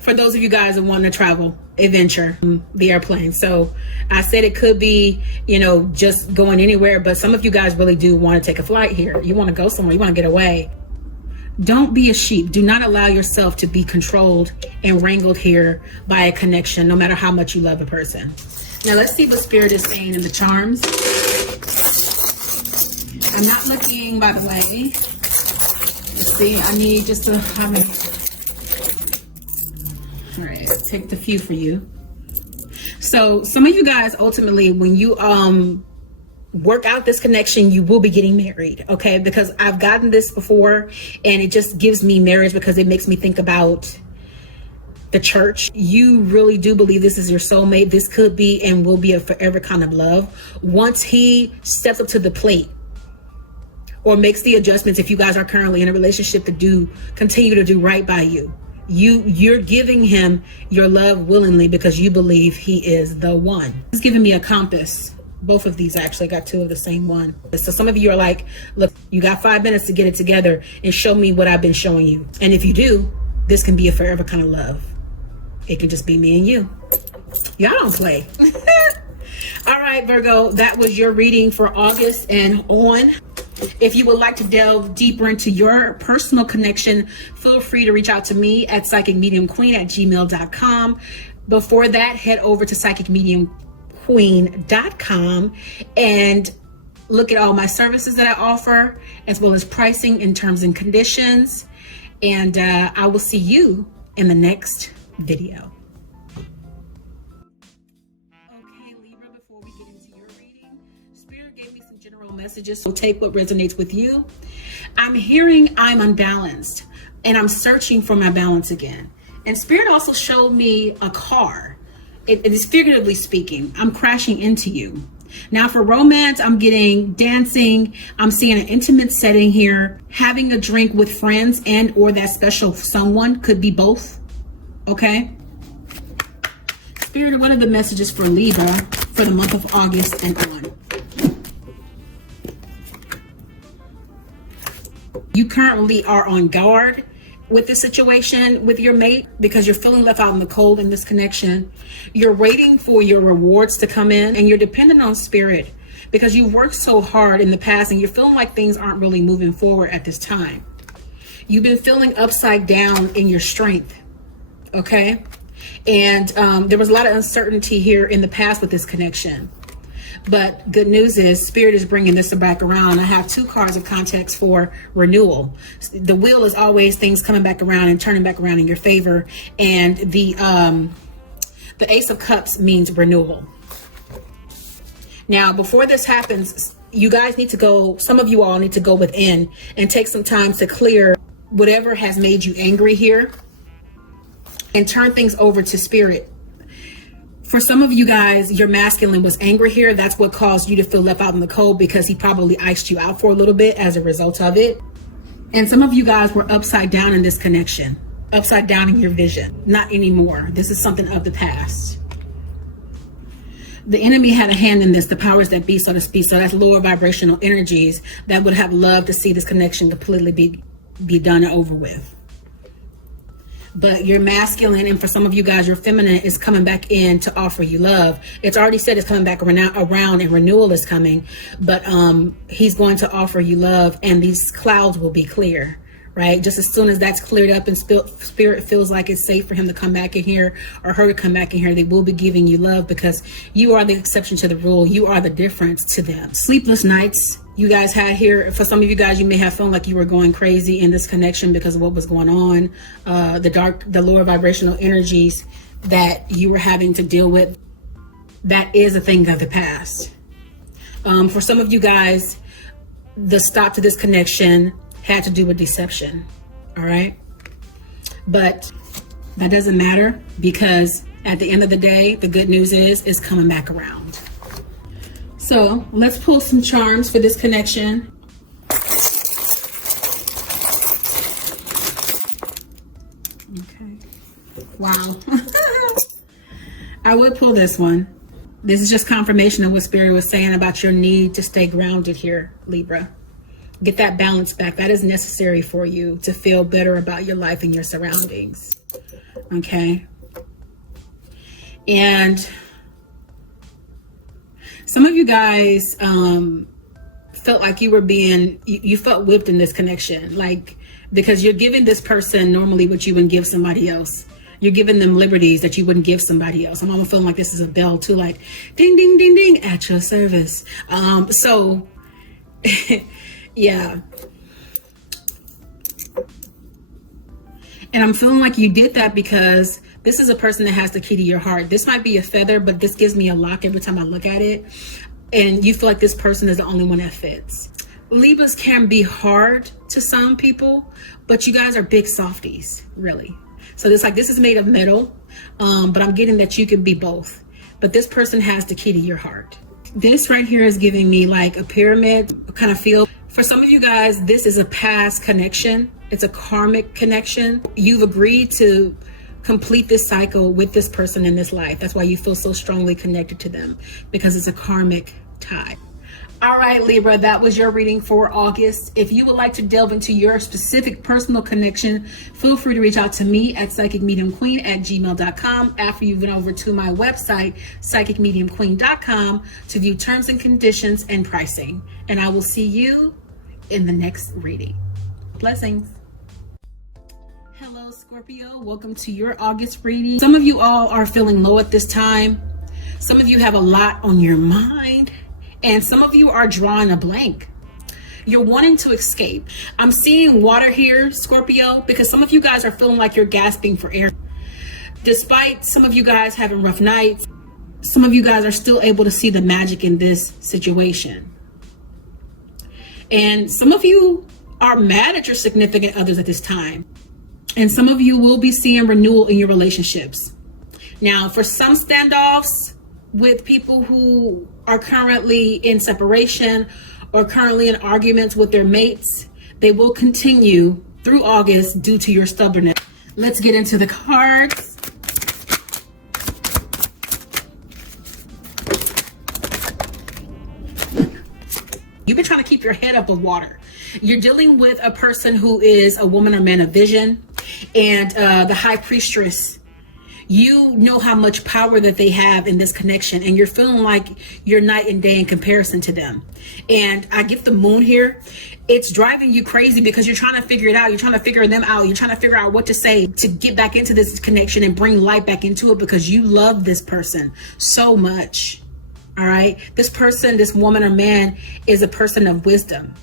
For those of you guys that want to travel, adventure, the airplane. So I said it could be, you know, just going anywhere, but some of you guys really do want to take a flight here. You want to go somewhere. You want to get away. Don't be a sheep. Do not allow yourself to be controlled and wrangled here by a connection, no matter how much you love a person. Now let's see what Spirit is saying in the charms. I'm not looking, by the way. Let's see. I need just a how many. All right, let's take the few for you. So some of you guys, ultimately, when you work out this connection, you will be getting married, okay? Because I've gotten this before, and it just gives me marriage because it makes me think about the church. You really do believe this is your soulmate. This could be and will be a forever kind of love. Once he steps up to the plate or makes the adjustments, if you guys are currently in a relationship, to continue to do right by you. You're giving him your love willingly because you believe he is the one. He's giving me a compass. Both of these, actually got two of the same one. So some of you are like, look, you got 5 minutes to get it together and show me what I've been showing you. And if you do, this can be a forever kind of love. It can just be me and you. Y'all don't play. All right, Virgo, that was your reading for August and on. If you would like to delve deeper into your personal connection, feel free to reach out to me at psychicmediumqueen@gmail.com. Before that, head over to psychicmediumqueen.com and look at all my services that I offer, as well as pricing and terms and conditions. And I will see you in the next video. Okay, Libra, before we get into your reading, Spirit gave me some general messages, so take what resonates with you. I'm hearing I'm unbalanced, and I'm searching for my balance again. And Spirit also showed me a car. It is figuratively speaking. I'm crashing into you. Now for romance, I'm getting dancing. I'm seeing an intimate setting here. Having a drink with friends and or that special someone, could be both. Okay. Spirit, what are the messages for Libra for the month of August and on? You currently are on guard with this situation with your mate because you're feeling left out in the cold in this connection. You're waiting for your rewards to come in, and you're dependent on Spirit because you've worked so hard in the past and you're feeling like things aren't really moving forward at this time. You've been feeling upside down in your strength. Okay. And there was a lot of uncertainty here in the past with this connection. But good news is Spirit is bringing this back around. I have 2 cards of context for renewal. The wheel is always things coming back around and turning back around in your favor. And the Ace of Cups means renewal. Now, before this happens, you guys need to go, some of you all need to go within and take some time to clear whatever has made you angry here and turn things over to Spirit. For some of you guys, your masculine was angry here. That's what caused you to feel left out in the cold, because he probably iced you out for a little bit as a result of it. And some of you guys were upside down in this connection, upside down in your vision. Not anymore. This is something of the past. The enemy had a hand in this, the powers that be, so to speak. So that's lower vibrational energies that would have loved to see this connection completely be done and over with. But your masculine, and for some of you guys, your feminine is coming back in to offer you love. It's already said it's coming back around and renewal is coming. But he's going to offer you love, and these clouds will be clear, right? Just as soon as that's cleared up and Spirit feels like it's safe for him to come back in here or her to come back in here, they will be giving you love, because you are the exception to the rule. You are the difference to them. Sleepless nights you guys had here. For some of you guys, you may have felt like you were going crazy in this connection because of what was going on. The lower vibrational energies that you were having to deal with, that is a thing of the past. For some of you guys, the stop to this connection had to do with deception. All right. But that doesn't matter, because at the end of the day, the good news is it's coming back around. So let's pull some charms for this connection. Okay. Wow. I would pull this one. This is just confirmation of what Spirit was saying about your need to stay grounded here, Libra. Get that balance back. That is necessary for you to feel better about your life and your surroundings. Okay. And some of you guys felt like you were you felt whipped in this connection, like, because you're giving this person normally what you wouldn't give somebody else. You're giving them liberties that you wouldn't give somebody else. I'm almost feeling like this is a bell too, like ding, ding, ding, ding, at your service. So yeah. And I'm feeling like you did that because this is a person that has the key to your heart. This might be a feather, but this gives me a lock every time I look at it. And you feel like this person is the only one that fits. Libras can be hard to some people, but you guys are big softies, really. So it's like, this is made of metal, but I'm getting that you can be both. But this person has the key to your heart. This right here is giving me like a pyramid kind of feel. For some of you guys, this is a past connection. It's a karmic connection. You've agreed to complete this cycle with this person in this life. That's why you feel so strongly connected to them, because it's a karmic tie. All right, Libra, that was your reading for August. If you would like to delve into your specific personal connection, feel free to reach out to me at psychicmediumqueen@gmail.com after you've been over to my website, psychicmediumqueen.com, to view terms and conditions and pricing. And I will see you in the next reading. Blessings. Hello, Scorpio. Welcome to your August reading. Some of you all are feeling low at this time. Some of you have a lot on your mind. And some of you are drawing a blank. You're wanting to escape. I'm seeing water here, Scorpio, because some of you guys are feeling like you're gasping for air. Despite some of you guys having rough nights, some of you guys are still able to see the magic in this situation. And some of you are mad at your significant others at this time. And some of you will be seeing renewal in your relationships. Now, for some standoffs with people who are currently in separation or currently in arguments with their mates, they will continue through August due to your stubbornness. Let's get into the cards. You've been trying to keep your head above water. You're dealing with a person who is a woman or man of vision, and the high priestess. You know how much power that they have in this connection, and you're feeling like you're night and day in comparison to them. And I get the moon here. It's driving you crazy because you're trying to figure it out. You're trying to figure them out. You're trying to figure out what to say to get back into this connection and bring light back into it, because you love this person so much. All right. This person, this woman or man is a person of wisdom,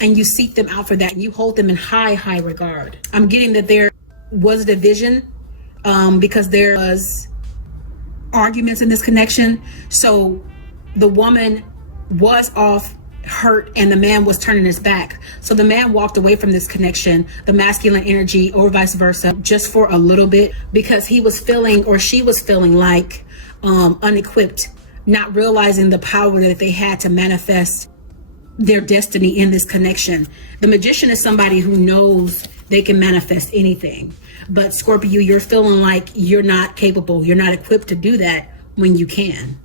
and you seek them out for that. And you hold them in high, high regard. I'm getting that there was division because there was arguments in this connection. So the woman was off hurt and the man was turning his back. So the man walked away from this connection, the masculine energy, or vice versa, just for a little bit, because he was feeling, or she was feeling like unequipped, not realizing the power that they had to manifest their destiny in this connection. The magician is somebody who knows they can manifest anything. But Scorpio, you're feeling like you're not capable, you're not equipped to do that when you can.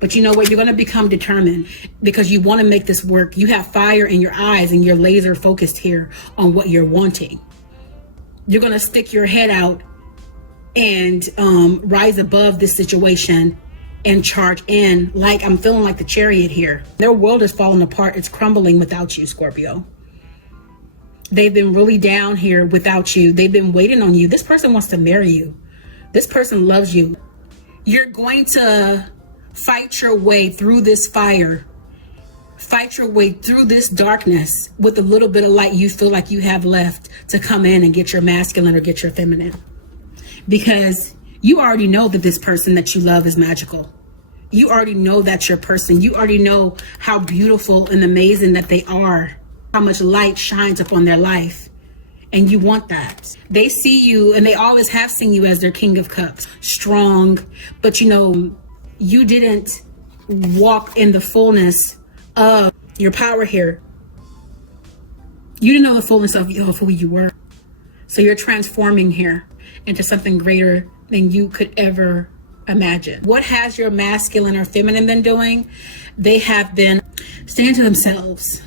But you know what? You're going to become determined because you want to make this work. You have fire in your eyes and you're laser focused here on what you're wanting. You're going to stick your head out and rise above this situation and charge in. Like, I'm feeling like the Chariot here. Their world is falling apart. It's crumbling without you, Scorpio. They've been really down here without you. They've been waiting on you. This person wants to marry you. This person loves you. You're going to fight your way through this fire. Fight your way through this darkness with a little bit of light you feel like you have left to come in and get your masculine or get your feminine. Because you already know that this person that you love is magical. You already know that's your person. You already know how beautiful and amazing that they are, how much light shines upon their life. And you want that. They see you, and they always have seen you as their King of Cups, strong. But you know, you didn't walk in the fullness of your power here. You didn't know the fullness of who you were. So you're transforming here into something greater than you could ever imagine. What has your masculine or feminine been doing? They have been staying to themselves,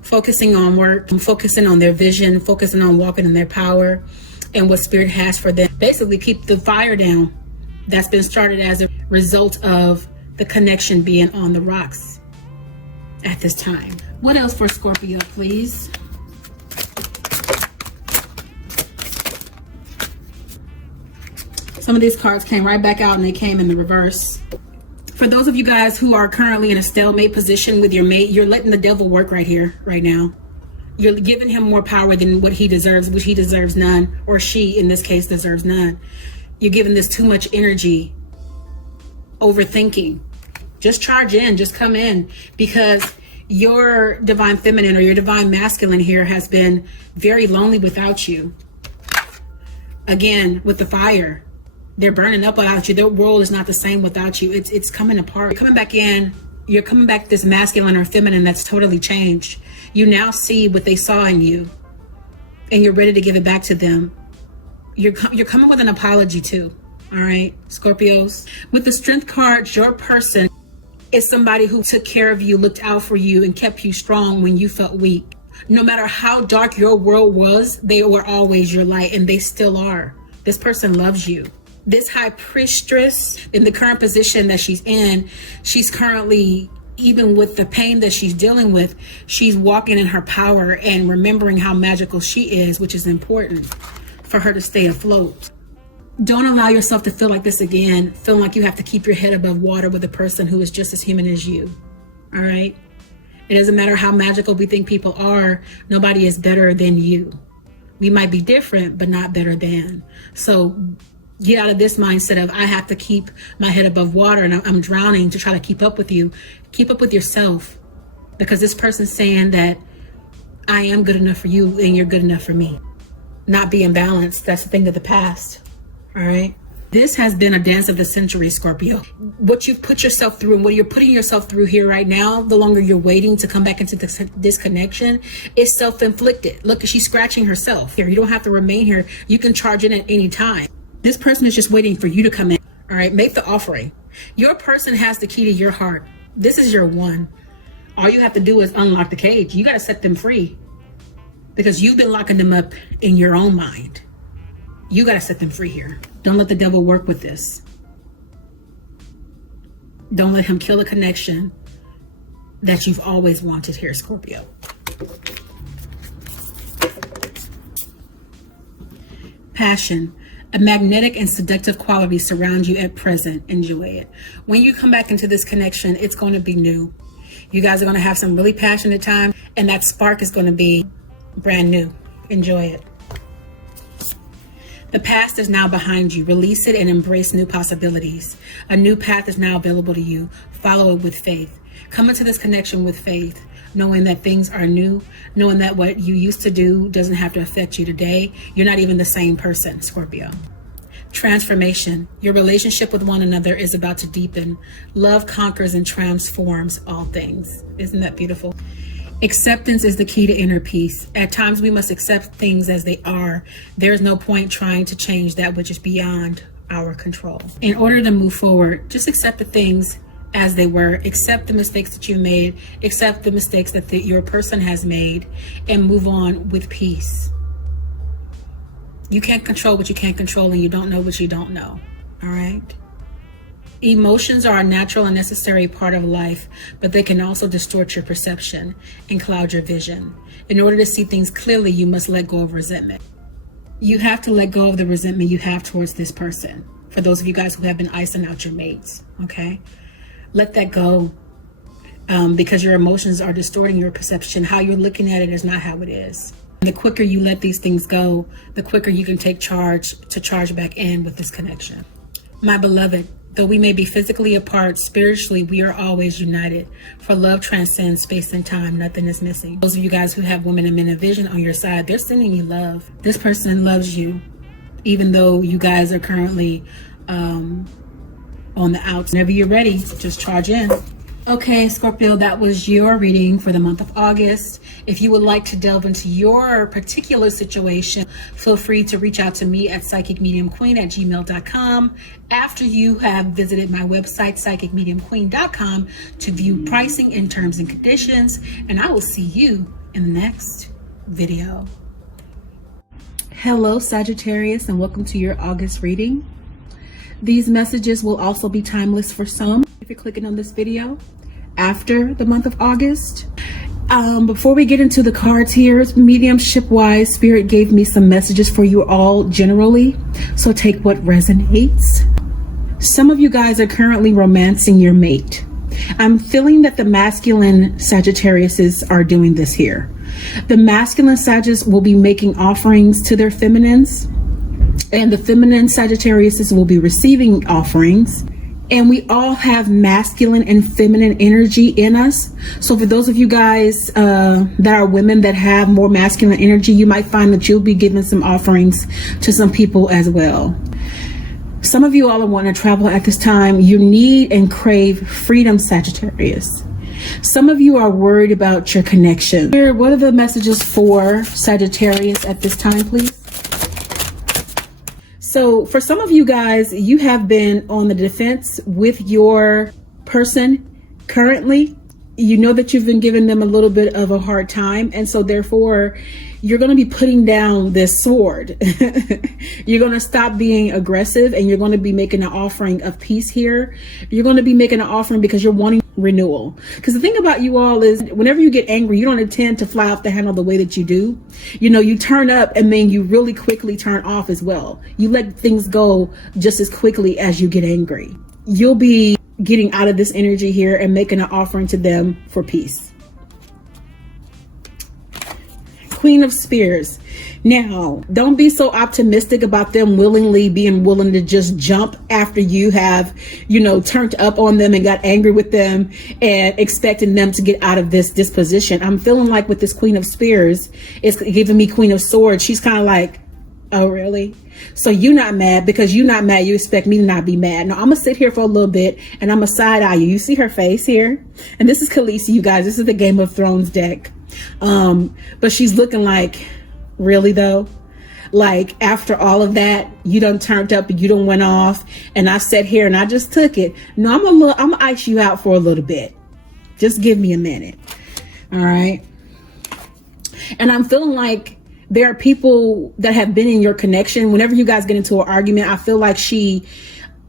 focusing on work, focusing on their vision, focusing on walking in their power and what spirit has for them. Basically keep the fire down that's been started as a result of the connection being on the rocks at this time. What else for Scorpio, please? Some of these cards came right back out and they came in the reverse. For those of you guys who are currently in a stalemate position with your mate, you're letting the devil work right here, right now. You're giving him more power than what he deserves, which he deserves none, or she in this case deserves none. You're giving this too much energy, overthinking. Just charge in, just come in, because your divine feminine or your divine masculine here has been very lonely without you. Again, with the fire, they're burning up without you. Their world is not the same without you. It's coming apart. You're coming back in. You're coming back this masculine or feminine that's totally changed. You now see what they saw in you, and you're ready to give it back to them. You're coming with an apology too. All right, Scorpios. With the Strength card, your person is somebody who took care of you, looked out for you, and kept you strong when you felt weak. No matter how dark your world was, they were always your light, and they still are. This person loves you. This high priestess, in the current position that she's in, she's currently, even with the pain that she's dealing with, she's walking in her power and remembering how magical she is, which is important for her to stay afloat. Don't allow yourself to feel like this again, feeling like you have to keep your head above water with a person who is just as human as you. All right? It doesn't matter how magical we think people are. Nobody is better than you. We might be different, but not better than. So get out of this mindset of I have to keep my head above water and I'm drowning to try to keep up with you. Keep up with yourself, because this person's saying that I am good enough for you and you're good enough for me. Not being balanced, that's a thing of the past. All right. This has been a dance of the century, Scorpio. What you've put yourself through and what you're putting yourself through here right now, the longer you're waiting to come back into this connection, is self-inflicted. Look, she's scratching herself here. You don't have to remain here. You can charge in at any time. This person is just waiting for you to come in. All right. Make the offering. Your person has the key to your heart. This is your one. All you have to do is unlock the cage. You got to set them free, because you've been locking them up in your own mind. You got to set them free here. Don't let the devil work with this. Don't let him kill the connection that you've always wanted here, Scorpio. Passion. A magnetic and seductive quality surrounds you at present. Enjoy it. When you come back into this connection, it's going to be new. You guys are going to have some really passionate time, and that spark is going to be brand new. Enjoy it. The past is now behind you. Release it and embrace new possibilities. A new path is now available to you. Follow it with faith. Come into this connection with faith, knowing that things are new, knowing that what you used to do doesn't have to affect you today. You're not even the same person, Scorpio. Transformation. Your relationship with one another is about to deepen. Love conquers and transforms all things. Isn't that beautiful? Acceptance is the key to inner peace. At times we must accept things as they are. There is no point trying to change that which is beyond our control. In order to move forward, just accept the things as they were. Accept the mistakes that you made. Accept the mistakes that your person has made, and move on with peace. You can't control what you can't control, and you don't know what you don't know. All right? Emotions are a natural and necessary part of life, but they can also distort your perception and cloud your vision. In order to see things clearly, you must let go of resentment. You have to let go of the resentment you have towards this person. For those of you guys who have been icing out your mates, okay? Let that go, because your emotions are distorting your perception. How you're looking at it is not how it is. And the quicker you let these things go, the quicker you can take charge to charge back in with this connection. My beloved, though we may be physically apart, spiritually we are always united. For love transcends space and time. Nothing is missing. Those of you guys who have women and men of vision on your side, they're sending you love. This person loves you, even though you guys are currently on the outs. Whenever you're ready, just charge in. Okay, Scorpio, that was your reading for the month of August. If you would like to delve into your particular situation, feel free to reach out to me at psychicmediumqueen@gmail.com after you have visited my website, psychicmediumqueen.com, to view pricing and terms and conditions. And I will see you in the next video. Hello, Sagittarius, and welcome to your August reading. These messages will also be timeless for some if you're clicking on this video after the month of August. Before we get into the cards here, mediumship wise, Spirit gave me some messages for you all generally, so take what resonates. Some of you guys are currently romancing your mate. I'm feeling that the masculine Sagittariuses are doing this here. The masculine Sagittarius will be making offerings to their feminines, and the feminine Sagittariuses will be receiving offerings. And we all have masculine and feminine energy in us. So for those of you guys that are women that have more masculine energy, you might find that you'll be giving some offerings to some people as well. Some of you all are wanting to travel at this time. You need and crave freedom, Sagittarius. Some of you are worried about your connection. What are the messages for Sagittarius at this time, please? So for some of you guys, you have been on the defense with your person currently. You know that you've been giving them a little bit of a hard time. And so therefore, you're going to be putting down this sword. You're going to stop being aggressive, and you're going to be making an offering of peace here. You're going to be making an offering because you're wanting renewal. Because the thing about you all is whenever you get angry, you don't intend to fly off the handle the way that you do. You know, you turn up and then you really quickly turn off as well. You let things go just as quickly as you get angry. You'll be getting out of this energy here and making an offering to them for peace. Queen of Spears. Now, don't be so optimistic about them being willing to just jump after you have, turned up on them and got angry with them and expecting them to get out of this disposition. I'm feeling like with this Queen of Spears, it's giving me Queen of Swords. She's kind of like, oh, really? So you're not mad because you're not mad. You expect me to not be mad. Now, I'm going to sit here for a little bit and I'm going to side eye you. You see her face here? And this is Khaleesi, you guys. This is the Game of Thrones deck. But she's looking like, really though? Like after all of that, you done turned up and you done went off and I sat here and I just took it. No, I'm gonna ice you out for a little bit. Just give me a minute. All right. And I'm feeling like there are people that have been in your connection. Whenever you guys get into an argument, I feel like he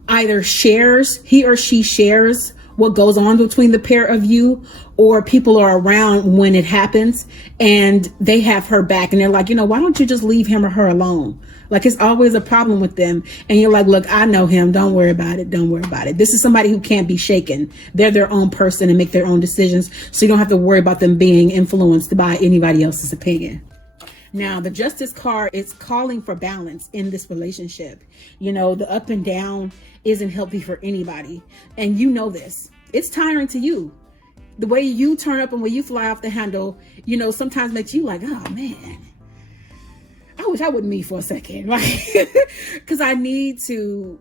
or she shares what goes on between the pair of you, or people are around when it happens and they have her back and they're like, why don't you just leave him or her alone? Like, it's always a problem with them. And you're like, look, I know him. Don't worry about it. Don't worry about it. This is somebody who can't be shaken. They're their own person and make their own decisions. So you don't have to worry about them being influenced by anybody else's opinion. Now, the Justice card is calling for balance in this relationship. The up and down isn't healthy for anybody. And you know this. It's tiring to you. The way you turn up and when you fly off the handle, sometimes makes you like, oh man, I wish I wouldn't meet for a second, right? Because I need to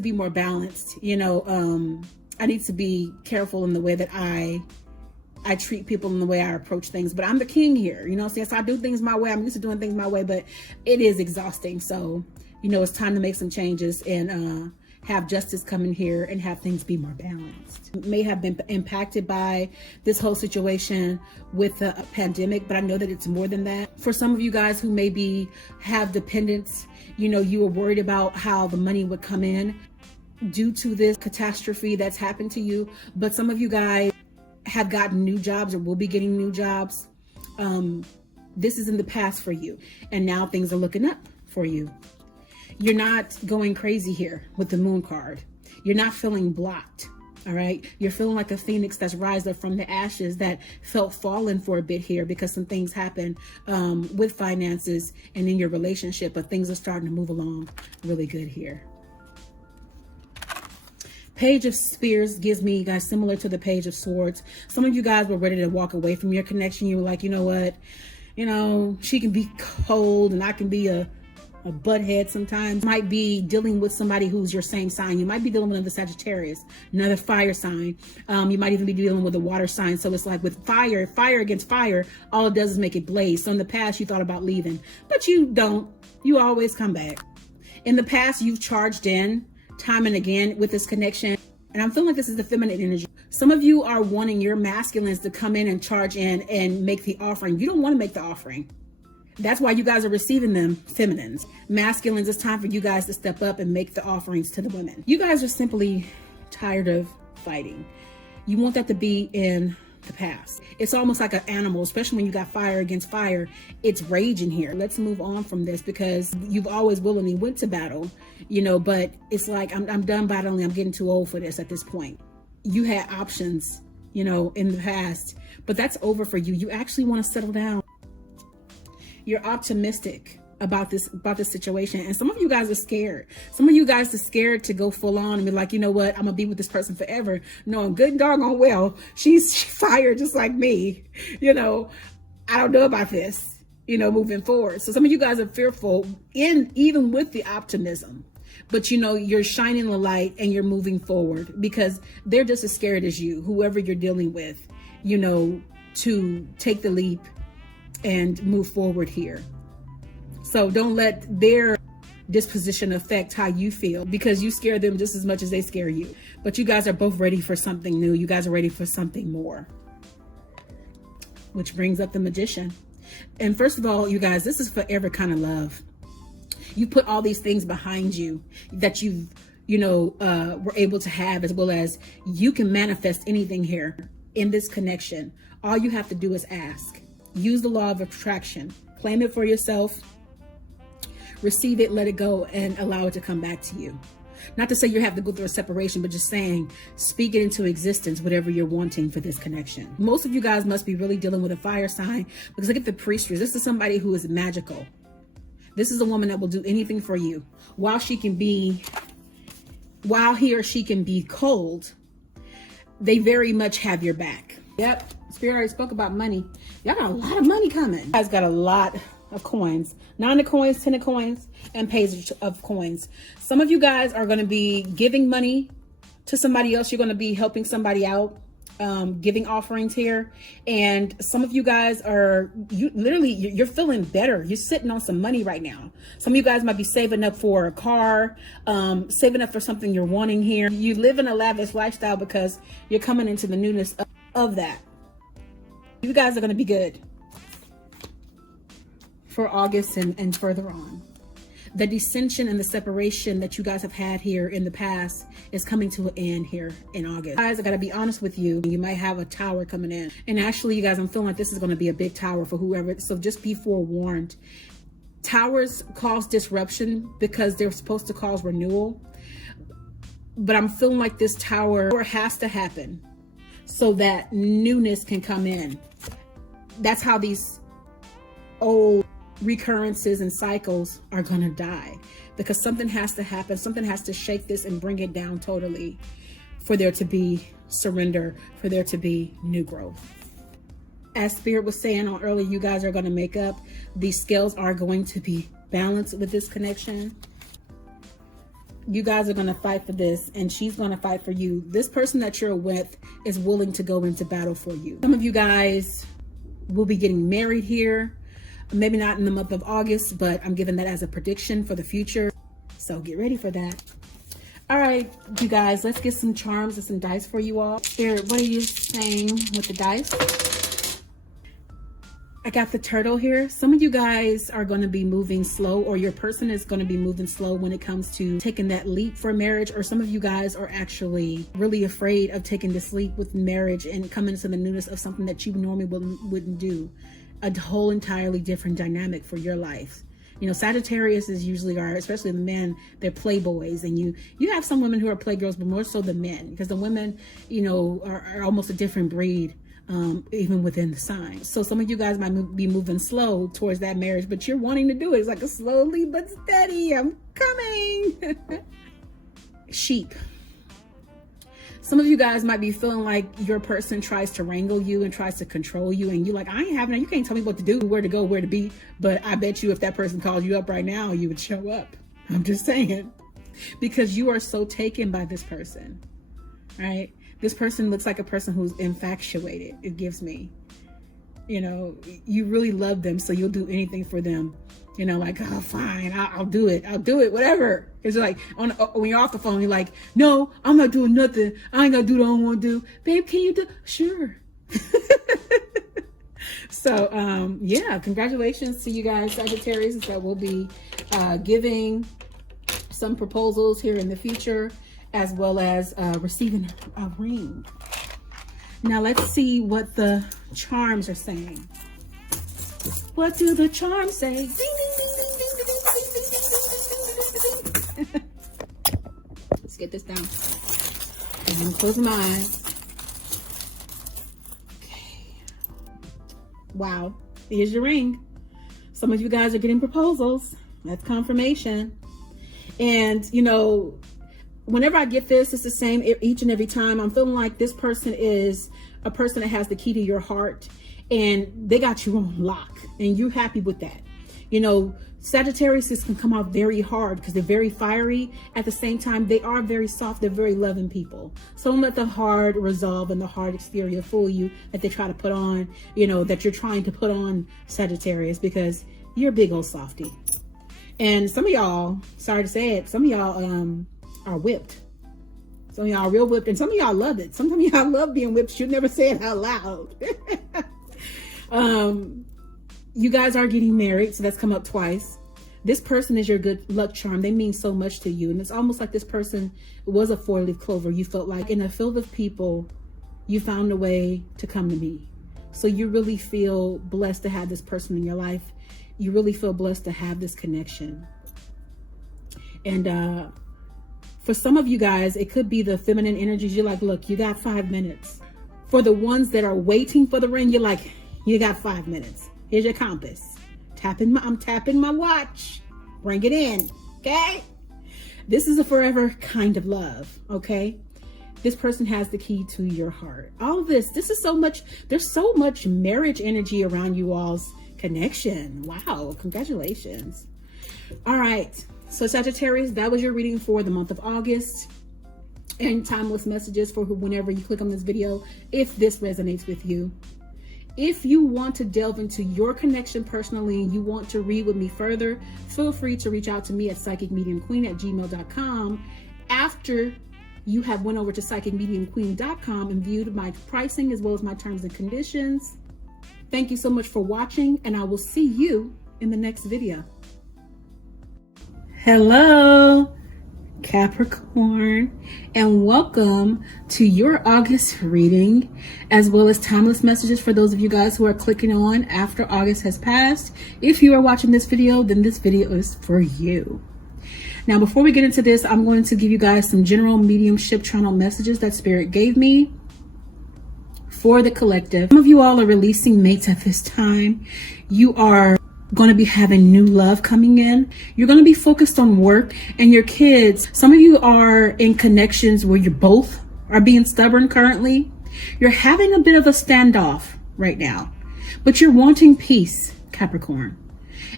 be more balanced. I need to be careful in the way that I treat people in the way I approach things, but I'm the king here, since I do things my way. I'm used to doing things my way, but it is exhausting. So, it's time to make some changes and have Justice come in here and have things be more balanced. May have been impacted by this whole situation with the pandemic, but I know that it's more than that. For some of you guys who maybe have dependents, you were worried about how the money would come in due to this catastrophe that's happened to you. But some of you guys have gotten new jobs or will be getting new jobs. This is in the past for you. And now things are looking up for you. You're not going crazy here with the Moon card. You're not feeling blocked. All right. You're feeling like a phoenix that's rised up from the ashes that felt fallen for a bit here because some things happened with finances and in your relationship, but things are starting to move along really good here. Page of Spears gives me, guys, similar to the Page of Swords. Some of you guys were ready to walk away from your connection. You were like, you know what? She can be cold and I can be a butthead sometimes. You might be dealing with somebody who's your same sign. You might be dealing with another Sagittarius, another fire sign. You might even be dealing with a water sign. So it's like with fire against fire, all it does is make it blaze. So in the past, you thought about leaving, but you don't. You always come back. In the past, you've charged in time and again with this connection. And I'm feeling like this is the feminine energy. Some of you are wanting your masculines to come in and charge in and make the offering. You don't want to make the offering. That's why you guys are receiving them, feminines. Masculines, it's time for you guys to step up and make the offerings to the women. You guys are simply tired of fighting. You want that to be in the past. It's almost like an animal, especially when you got fire against fire. It's raging here. Let's move on from this because you've always willingly went to battle, but it's like, I'm done battling. I'm getting too old for this at this point. You had options, in the past, but that's over for you. You actually want to settle down. You're optimistic about this situation. And some of you guys are scared. Some of you guys are scared to go full on and be like, you know what? I'm gonna be with this person forever. No, I'm good and doggone well. She's fired just like me. I don't know about this, moving forward. So some of you guys are fearful even with the optimism, but you're shining the light and you're moving forward because they're just as scared as you, whoever you're dealing with, to take the leap and move forward here. So don't let their disposition affect how you feel because you scare them just as much as they scare you. But you guys are both ready for something new. You guys are ready for something more. Which brings up the Magician. And first of all, you guys, this is forever kind of love. You put all these things behind you that you've, were able to have, as well as you can manifest anything here in this connection. All you have to do is ask. Use the law of attraction. Claim it for yourself. Receive it, let it go, and allow it to come back to you. Not to say you have to go through a separation, but just saying, speak it into existence, whatever you're wanting for this connection. Most of you guys must be really dealing with a fire sign because look at the Priestess. This is somebody who is magical. This is a woman that will do anything for you. While he or she can be cold, they very much have your back. Yep. Spirit already spoke about money. Y'all got a lot of money coming. You guys got a lot of coins. 9 of coins, 10 of coins, and page of coins. Some of you guys are going to be giving money to somebody else. You're going to be helping somebody out, giving offerings here. And some of you guys you're feeling better. You're sitting on some money right now. Some of you guys might be saving up for a car, saving up for something you're wanting here. You live in a lavish lifestyle because you're coming into the newness of that. You guys are going to be good for August and further on. The dissension and the separation that you guys have had here in the past is coming to an end here in August. Guys, I gotta be honest with you. You might have a tower coming in. And actually, you guys, I'm feeling like this is gonna be a big tower for whoever. So just be forewarned. Towers cause disruption because they're supposed to cause renewal. But I'm feeling like this tower has to happen so that newness can come in. That's how these old recurrences and cycles are gonna die, because something has to happen. Something has to shake this and bring it down totally for there to be surrender, for there to be new growth. As Spirit was saying on earlier, you guys are going to make up. These scales are going to be balanced with this connection. You guys are going to fight for this, and she's going to fight for you. This person that you're with is willing to go into battle for you. Some of you guys will be getting married here. Maybe not in the month of August, but I'm giving that as a prediction for the future. So get ready for that. All right, you guys, let's get some charms and some dice for you all. Spirit, what are you saying with the dice? I got the turtle here. Some of you guys are going to be moving slow, or your person is going to be moving slow when it comes to taking that leap for marriage. Or some of you guys are actually really afraid of taking this leap with marriage and coming to the newness of something that you normally wouldn't do. A whole entirely different dynamic for your life. You know, Sagittarius is usually especially the men, they're playboys, and you have some women who are playgirls, but more so the men, because the women, you know, are almost a different breed, even within the signs. So some of you guys might be moving slow towards that marriage, but you're wanting to do it. It's like a slowly but steady, I'm coming. Sheep. Some of you guys might be feeling like your person tries to wrangle you and tries to control you, and you're like, I ain't having it. You can't tell me what to do, where to go, where to be. But I bet you if that person calls you up right now, you would show up. I'm just saying, because you are so taken by this person, right? This person looks like a person who's infatuated. It gives me, you know, you really love them, so you'll do anything for them. You know, like, oh, fine, I'll do it. I'll do it, whatever. It's like, when you're off the phone, you're like, no, I'm not doing nothing. I ain't gonna do what I want to do. Babe, can you do? Sure. So, yeah, congratulations to you guys, Sagittarius, that will be giving some proposals here in the future, as well as receiving a ring. Now, let's see what the charms are saying. What do the charms say? Ding, ding, ding, ding, ding, ding, ding, ding, ding, ding. Let's get this down. And I'm closing my eyes. Okay. Wow. Here's your ring. Some of you guys are getting proposals. That's confirmation. And, you know, whenever I get this, it's the same each and every time. I'm feeling like this person is a person that has the key to your heart, and they got you on lock, and you're happy with that. You know, Sagittarius can come out very hard because they're very fiery. At the same time, they are very soft. They're very loving people. So don't let the hard resolve and the hard exterior fool you that they try to put on, you know, that you're trying to put on, Sagittarius, because you're a big old softie. And some of y'all, sorry to say it, some of y'all are whipped. Some of y'all are real whipped, and some of y'all love it. Some of y'all love being whipped. You never say it out loud. You guys are getting married, so that's come up twice. This person is your good luck charm. They mean so much to you, and it's almost like this person was a four-leaf clover. You felt like in a field of people, you found a way to come to me. So you really feel blessed to have this person in your life. You really feel blessed to have this connection. And for some of you guys, it could be the feminine energies. You're like, look, you got 5 minutes. For the ones that are waiting for the ring, you're like, you got 5 minutes. Here's your compass. I'm tapping my watch. Bring it in, okay? This is a forever kind of love, okay? This person has the key to your heart. All of this is so much, there's so much marriage energy around you all's connection. Wow, congratulations. All right, so Sagittarius, that was your reading for the month of August. And timeless messages for whenever you click on this video, if this resonates with you. If you want to delve into your connection personally and you want to read with me further, feel free to reach out to me at psychicmediumqueen@gmail.com after you have went over to psychicmediumqueen.com and viewed my pricing as well as my terms and conditions. Thank you so much for watching, and I will see you in the next video. Hello, Capricorn, and welcome to your August reading, as well as timeless messages for those of you guys who are clicking on after August has passed. If you are watching this video, then this video is for you. Now, before we get into this, I'm going to give you guys some general mediumship channel messages that Spirit gave me for the collective. Some of you all are releasing mates at this time. You are going to be having new love coming in. You're going to be focused on work and your kids. Some of you are in connections where you both are being stubborn currently. You're having a bit of a standoff right now, but you're wanting peace, Capricorn.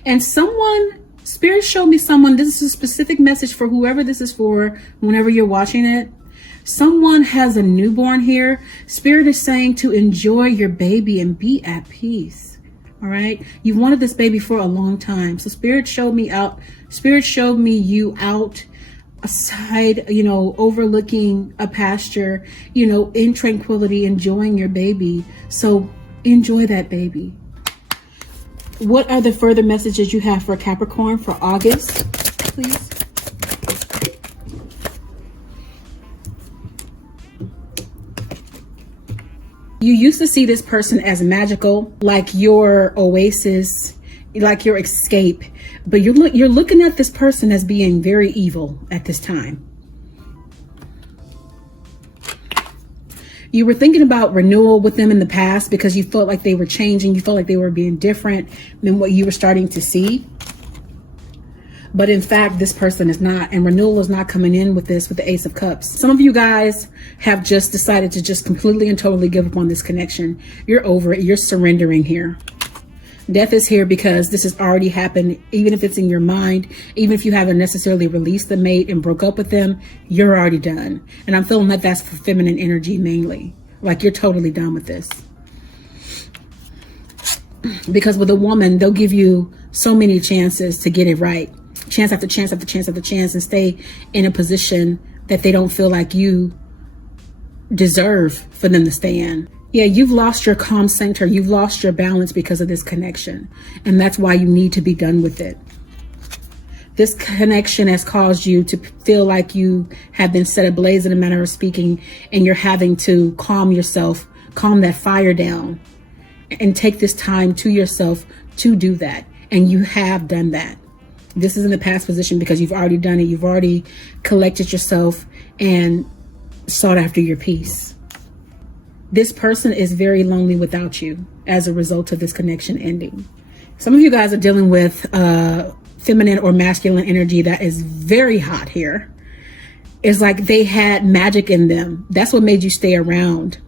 And Spirit showed me someone, this is a specific message for whoever this is for, whenever you're watching it. Someone has a newborn here. Spirit is saying to enjoy your baby and be at peace. All right. You've wanted this baby for a long time. So Spirit showed me you out aside, overlooking a pasture, in tranquility, enjoying your baby. So enjoy that baby. What are the further messages you have for Capricorn for August, please? You used to see this person as magical, like your oasis, like your escape, but you're looking at this person as being very evil at this time. You were thinking about renewal with them in the past because you felt like they were changing. You felt like they were being different than what you were starting to see. But in fact, this person is not, and renewal is not coming in with the Ace of Cups. Some of you guys have just decided to just completely and totally give up on this connection. You're over it. You're surrendering here. Death is here because this has already happened. Even if it's in your mind, even if you haven't necessarily released the mate and broke up with them, you're already done. And I'm feeling that that's for feminine energy mainly. Like you're totally done with this. Because with a woman, they'll give you so many chances to get it right. Chance after chance after chance after chance, and stay in a position that they don't feel like you deserve for them to stay in. Yeah, you've lost your calm center. You've lost your balance because of this connection. And that's why you need to be done with it. This connection has caused you to feel like you have been set ablaze in a manner of speaking, and you're having to calm yourself, calm that fire down, and take this time to yourself to do that. And you have done that. This is in the past position because you've already done it. You've already collected yourself and sought after your peace. This person is very lonely without you as a result of this connection ending. Some of you guys are dealing with feminine or masculine energy that is very hot here. It's like they had magic in them. That's what made you stay around.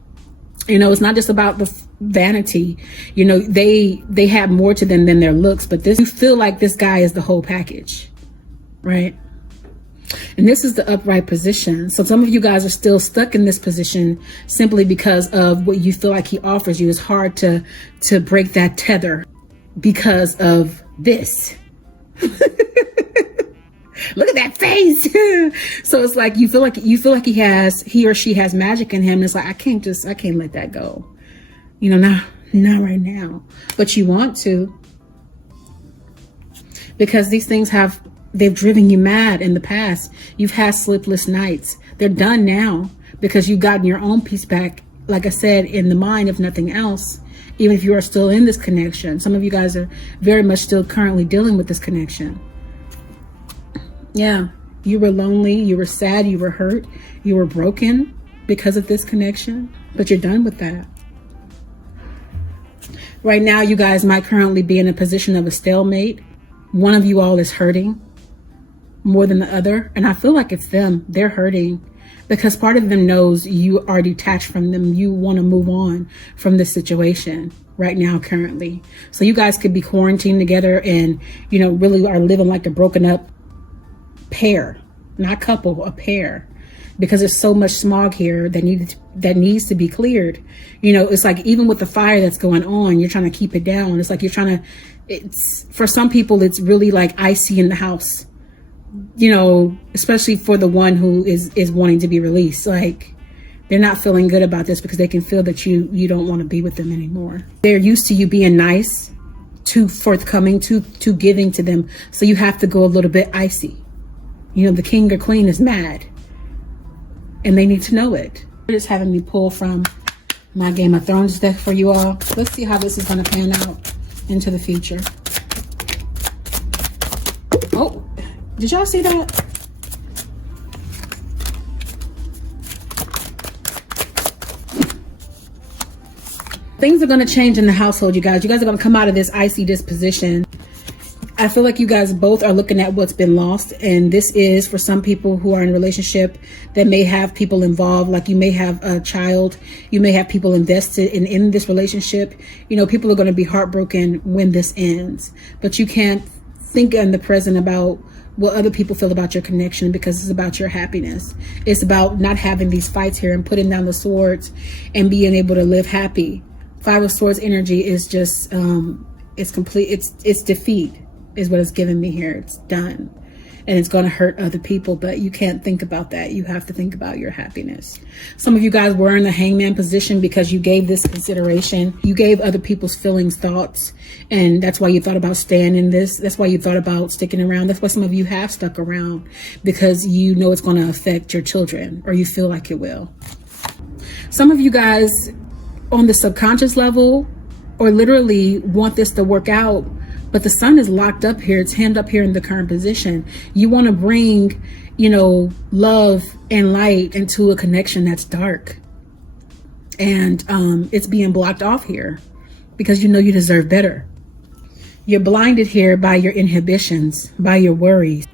It's not just about the vanity. They have more to them than their looks, but you feel like this guy is the whole package, right? And this is the upright position. So some of you guys are still stuck in this position simply because of what you feel like he offers you. It's hard to break that tether because of this. Look at that face. So it's like you feel like he or she has magic in him. And it's like I can't let that go. Not right now. But you want to, because these things they've driven you mad in the past. You've had sleepless nights. They're done now because you've gotten your own peace back, like I said, in the mind, if nothing else. Even if you are still in this connection, some of you guys are very much still currently dealing with this connection. Yeah, you were lonely, you were sad, you were hurt, you were broken because of this connection, but you're done with that. Right now, you guys might currently be in a position of a stalemate. One of you all is hurting more than the other, and I feel like it's them. They're hurting because part of them knows you are detached from them. You want to move on from this situation right now, currently. So you guys could be quarantined together and, really are living like a broken up pair, not couple, a pair, because there's so much smog here that needs to be cleared. It's like even with the fire that's going on, you're trying to keep it down. It's like it's for some people, it's really like icy in the house, especially for the one who is wanting to be released. Like they're not feeling good about this because they can feel that you don't want to be with them anymore. They're used to you being nice, too forthcoming, too giving to them. So you have to go a little bit icy. You know, the king or queen is mad, and they need to know it. It's having me pull from my Game of Thrones deck for you all. Let's see how this is going to pan out into the future. Oh, did y'all see that? Things are going to change in the household, you guys. You guys are going to come out of this icy disposition. I feel like you guys both are looking at what's been lost. And this is for some people who are in a relationship that may have people involved. Like you may have a child. You may have people invested in this relationship. You know, people are going to be heartbroken when this ends. But you can't think in the present about what other people feel about your connection, because it's about your happiness. It's about not having these fights here and putting down the swords and being able to live happy. Five of Swords energy is just, it's complete. It's defeat is what it's giving me here. It's done. And it's going to hurt other people, but you can't think about that. You have to think about your happiness. Some of you guys were in the hangman position because you gave this consideration. You gave other people's feelings thoughts. And that's why you thought about staying in this. That's why you thought about sticking around. That's why some of you have stuck around, because you know it's going to affect your children, or you feel like it will. Some of you guys on the subconscious level or literally want this to work out, but the sun is locked up here. It's hemmed up here in the current position. You want to bring, you know, love and light into a connection that's dark. And it's being blocked off here because you know you deserve better. You're blinded here by your inhibitions, by your worries.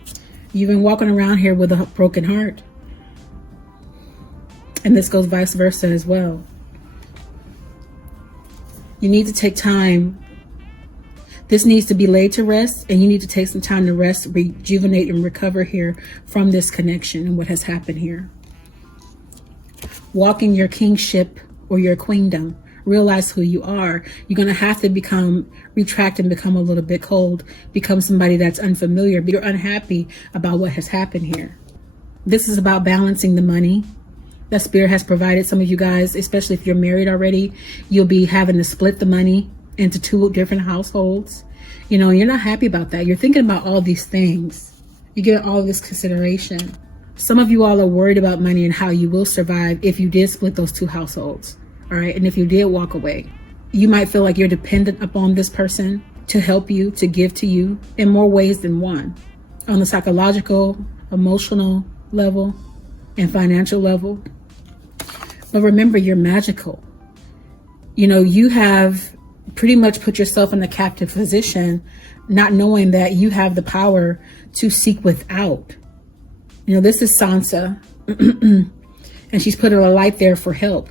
You've been walking around here with a broken heart. And this goes vice versa as well. You need to take time. This needs to be laid to rest, and you need to take some time to rest, rejuvenate, and recover here from this connection and what has happened here. Walk in your kingship or your queendom. Realize who you are. You're going to have to retract and become a little bit cold, become somebody that's unfamiliar, but you're unhappy about what has happened here. This is about balancing the money that Spirit has provided. Some of you guys, especially if you're married already, you'll be having to split the money into two different households. You know, you're not happy about that. You're thinking about all these things. You get all this consideration. Some of you all are worried about money and how you will survive if you did split those two households. All right. And if you did walk away, you might feel like you're dependent upon this person to help you, to give to you in more ways than one, on the psychological, emotional level, and financial level. But remember, you're magical. You know, you have pretty much put yourself in a captive position, not knowing that you have the power to seek without. You know, this is Sansa, and she's put her light there for help.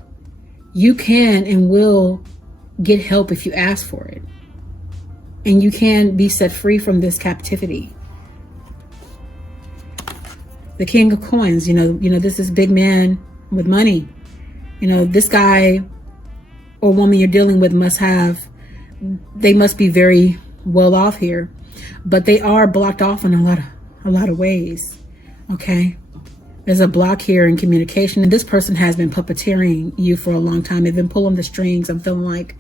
You can and will get help if you ask for it. And you can be set free from this captivity. The King of Coins, you know, this is big man with money. You know, this guy or woman you're dealing with they must be very well off here, but they are blocked off in a lot of ways. Okay. There's a block here in communication, and this person has been puppeteering you for a long time. They've been pulling the strings, I'm feeling like,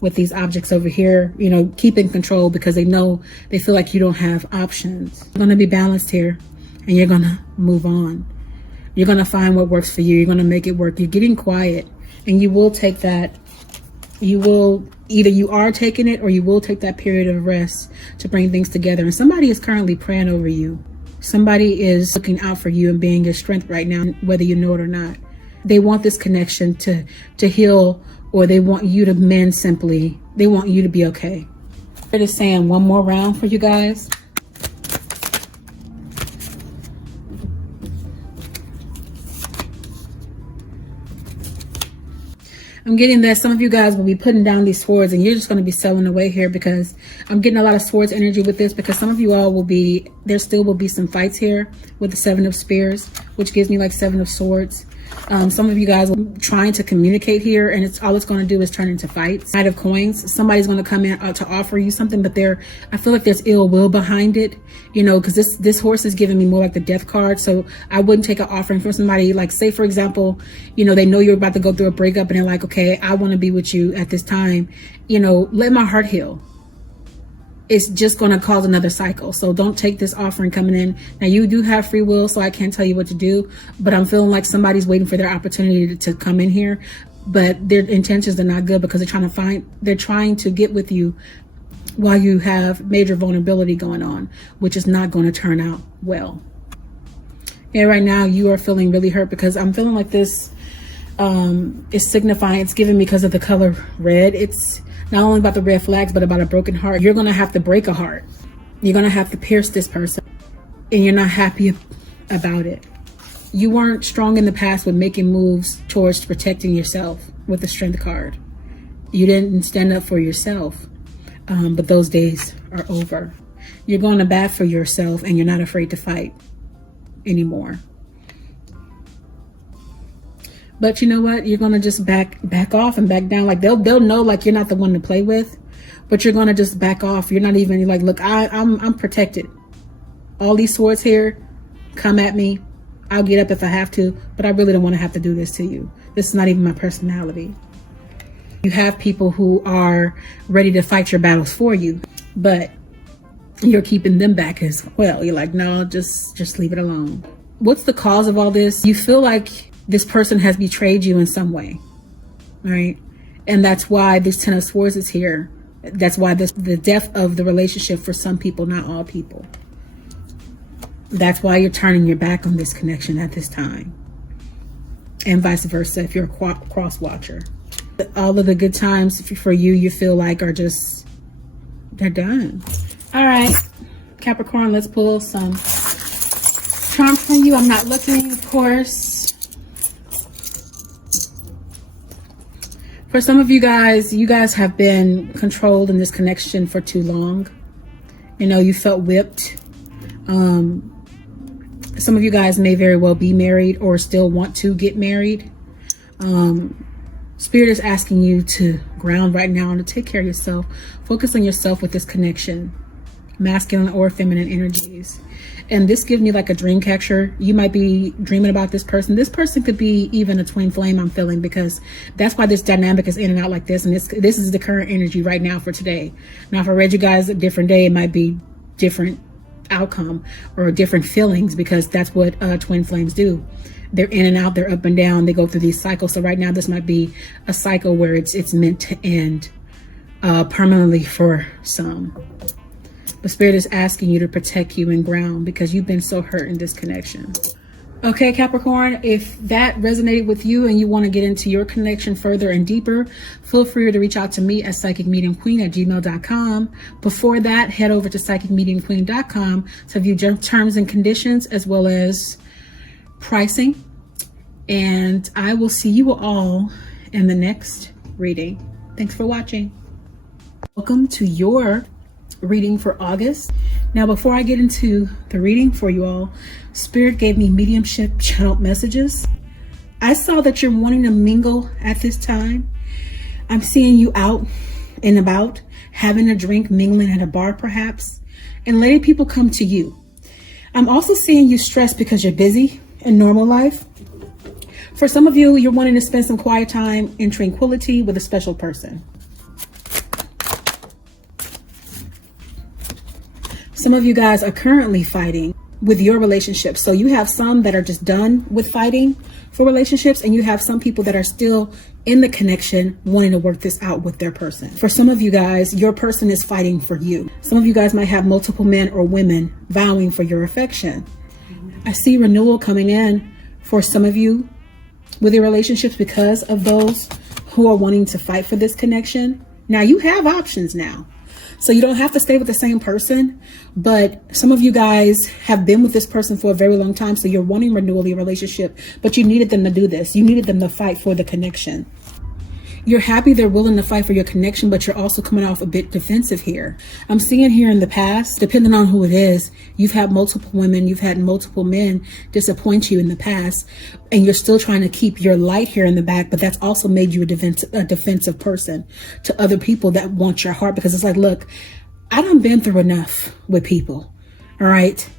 with these objects over here, you know, keeping control because they feel like you don't have options. You're going to be balanced here, and you're going to move on. You're going to find what works for you. You're going to make it work. You're getting quiet, and you will take that. Either you are taking it, or you will take that period of rest to bring things together. And somebody is currently praying over you. Somebody is looking out for you and being your strength right now, whether you know it or not. They want this connection to heal, or they want you to mend simply. They want you to be okay. It is saying one more round for you guys. I'm getting that some of you guys will be putting down these swords, and you're just going to be selling away here, because I'm getting a lot of swords energy with this, because some of you all there still will be some fights here with the Seven of Spears, which gives me like Seven of Swords. Some of you guys will be trying to communicate here, and all it's going to do is turn into fights. Knight of Coins, somebody's going to come in to offer you something, but I feel like there's ill will behind it, you know, because this horse is giving me more like the Death card. So I wouldn't take an offering from somebody, like, say for example, you know, they know you're about to go through a breakup, and they're like, okay, I want to be with you at this time, you know, let my heart heal. it's just going to cause another cycle. So don't take this offering coming in. Now, you do have free will, so I can't tell you what to do, but I'm feeling like somebody's waiting for their opportunity to come in here, but their intentions are not good because they're trying to get with you while you have major vulnerability going on, which is not going to turn out well. And right now you are feeling really hurt because I'm feeling like this is signifying, it's given because of the color red. It's not only about the red flags, but about a broken heart. You're going to have to break a heart. You're going to have to pierce this person, and you're not happy about it. You weren't strong in the past with making moves towards protecting yourself with the Strength card. You didn't stand up for yourself, but those days are over. You're going to bat for yourself, and you're not afraid to fight anymore. But you know what? You're going to just back off and back down. Like they'll know like you're not the one to play with, but you're going to just back off. You're not even like, look, I'm protected. All these swords here come at me. I'll get up if I have to, but I really don't want to have to do this to you. This is not even my personality. You have people who are ready to fight your battles for you, but you're keeping them back as well. You're like, no, just leave it alone. What's the cause of all this? You feel like this person has betrayed you in some way, right? And that's why this Ten of Swords is here. That's why the depth of the relationship for some people, not all people. That's why you're turning your back on this connection at this time. And vice versa if you're a cross watcher. All of the good times for you feel like are just, they're done. All right, Capricorn, let's pull some charms from you. I'm not looking, of course. For some of you guys have been controlled in this connection for too long. You know, you felt whipped. Some of you guys may very well be married or still want to get married. Spirit is asking you to ground right now and to take care of yourself. Focus on yourself with this connection. Masculine or feminine energies. And this gives me like a dream catcher. You might be dreaming about this person. This person could be even a twin flame, I'm feeling, because that's why this dynamic is in and out like this. And this is the current energy right now for today. Now, if I read you guys a different day, it might be different outcome or different feelings, because that's what twin flames do. They're in and out, they're up and down, they go through these cycles. So right now this might be a cycle where it's meant to end permanently for some. But Spirit is asking you to protect you and ground because you've been so hurt in this connection. Okay, Capricorn, if that resonated with you and you want to get into your connection further and deeper, feel free to reach out to me at psychicmediumqueen@gmail.com. Before that, head over to psychicmediumqueen.com to view terms and conditions as well as pricing. And I will see you all in the next reading. Thanks for watching. Welcome to your reading for August. Now, before I get into the reading for you all, Spirit gave me mediumship channeled messages. I saw that you're wanting to mingle at this time. I'm seeing you out and about, having a drink, mingling at a bar perhaps, and letting people come to you. I'm also seeing you stressed because you're busy in normal life. For some of you, you're wanting to spend some quiet time in tranquility with a special person. Some of you guys are currently fighting with your relationships. So you have some that are just done with fighting for relationships, and you have some people that are still in the connection wanting to work this out with their person. For some of you guys, your person is fighting for you. Some of you guys might have multiple men or women vowing for your affection. I see renewal coming in for some of you with your relationships because of those who are wanting to fight for this connection. Now you have options now. So you don't have to stay with the same person, but some of you guys have been with this person for a very long time. So you're wanting renewal in your relationship, but you needed them to do this. You needed them to fight for the connection. You're happy they're willing to fight for your connection, but you're also coming off a bit defensive here. I'm seeing here in the past, depending on who it is, you've had multiple women, you've had multiple men disappoint you in the past, and you're still trying to keep your light here in the back, but that's also made you a defensive person to other people that want your heart, because it's like, look, I done been through enough with people, all right?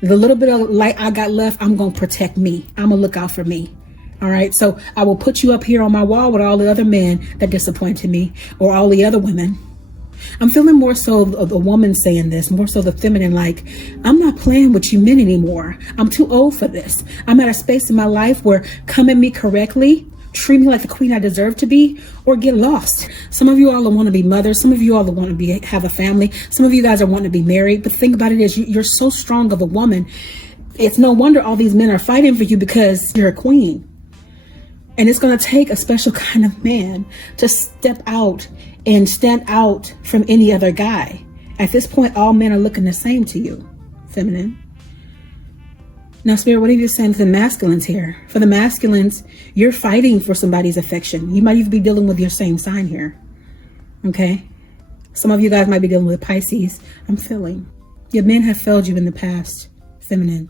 The little bit of light I got left, I'm going to protect me. I'm going to look out for me. All right. So I will put you up here on my wall with all the other men that disappointed me, or all the other women. I'm feeling more so of a woman saying this, more so the feminine, like, I'm not playing with you men anymore. I'm too old for this. I'm at a space in my life where come at me correctly, treat me like the queen I deserve to be, or get lost. Some of you all want to be mothers. Some of you all want to have a family. Some of you guys are wanting to be married. But the thing about it is you're so strong of a woman. It's no wonder all these men are fighting for you, because you're a queen. And it's going to take a special kind of man to step out and stand out from any other guy. At this point, all men are looking the same to you, feminine. Now, Spirit, what are you saying to the masculines here? For the masculines, you're fighting for somebody's affection. You might even be dealing with your same sign here. Okay? Some of you guys might be dealing with Pisces. I'm feeling. Your men have failed you in the past, feminine.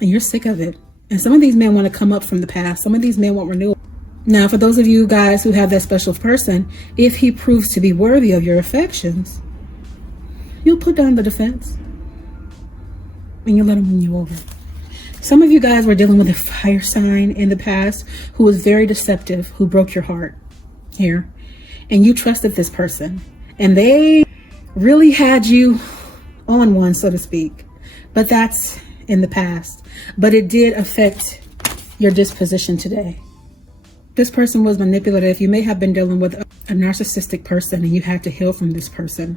And you're sick of it. And some of these men want to come up from the past. Some of these men want renewal. Now, for those of you guys who have that special person, if he proves to be worthy of your affections, you'll put down the defense and you'll let him win you over. Some of you guys were dealing with a fire sign in the past who was very deceptive, who broke your heart here. And you trusted this person. And they really had you on one, so to speak. But that's in the past. But it did affect your disposition today. This person was manipulative. You may have been dealing with a narcissistic person and you had to heal from this person.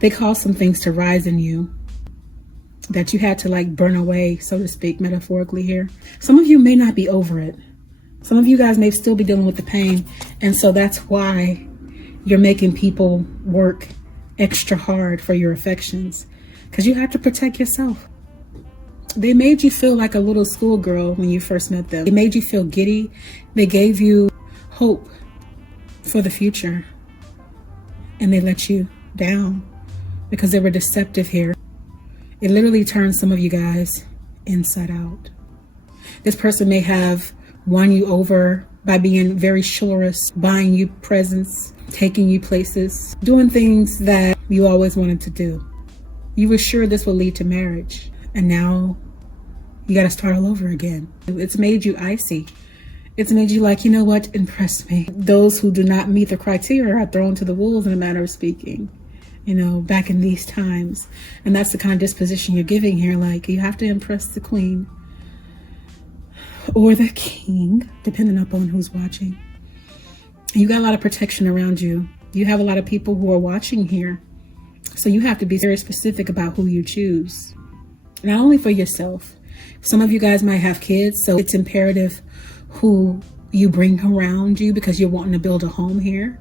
They caused some things to rise in you that you had to like burn away, so to speak, metaphorically here. Some of you may not be over it. Some of you guys may still be dealing with the pain. And so that's why you're making people work extra hard for your affections, because you have to protect yourself. They made you feel like a little schoolgirl when you first met them. They made you feel giddy. They gave you hope for the future. And they let you down because they were deceptive here. It literally turned some of you guys inside out. This person may have won you over by being very chivalrous, buying you presents, taking you places, doing things that you always wanted to do. You were sure this would lead to marriage. And now you got to start all over again. It's made you icy. It's made you like, you know what, impress me. Those who do not meet the criteria are thrown to the wolves, in a manner of speaking, you know, back in these times. And that's the kind of disposition you're giving here. Like, you have to impress the queen or the king, depending upon who's watching. You got a lot of protection around you. You have a lot of people who are watching here. So you have to be very specific about who you choose. Not only for yourself. Some of you guys might have kids, so it's imperative who you bring around you because you're wanting to build a home here.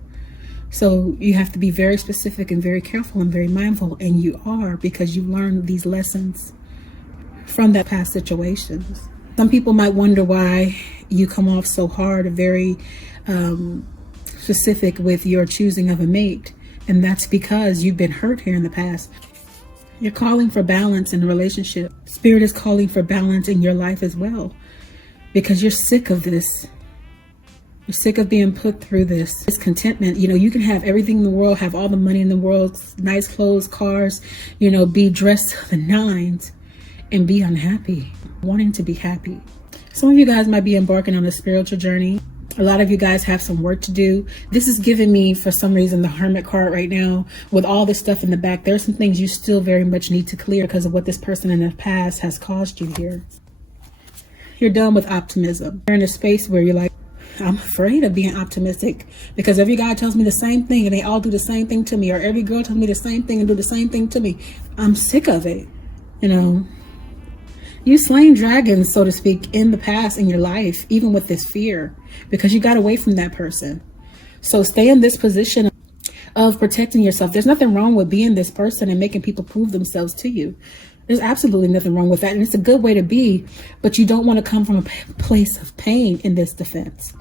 So you have to be very specific and very careful and very mindful, and you are, because you learned these lessons from that past situations. Some people might wonder why you come off so hard, very specific with your choosing of a mate, and that's because you've been hurt here in the past. You're calling for balance in a relationship. Spirit is calling for balance in your life as well, because you're sick of this. You're sick of being put through this. Discontentment. You know, you can have everything in the world, have all the money in the world, nice clothes, cars, you know, be dressed to the nines and be unhappy, wanting to be happy. Some of you guys might be embarking on a spiritual journey. A lot of you guys have some work to do. This is giving me, for some reason, the Hermit card right now. With all this stuff in the back, there are some things you still very much need to clear because of what this person in the past has caused you here. You're done with optimism. You're in a space where you're like, I'm afraid of being optimistic because every guy tells me the same thing and they all do the same thing to me, or every girl tells me the same thing and do the same thing to me. I'm sick of it. You know, you slain dragons, so to speak, in the past in your life, even with this fear, because you got away from that person. So stay in this position of protecting yourself. There's nothing wrong with being this person and making people prove themselves to you. There's absolutely nothing wrong with that. And it's a good way to be, but you don't want to come from a place of pain in this defense.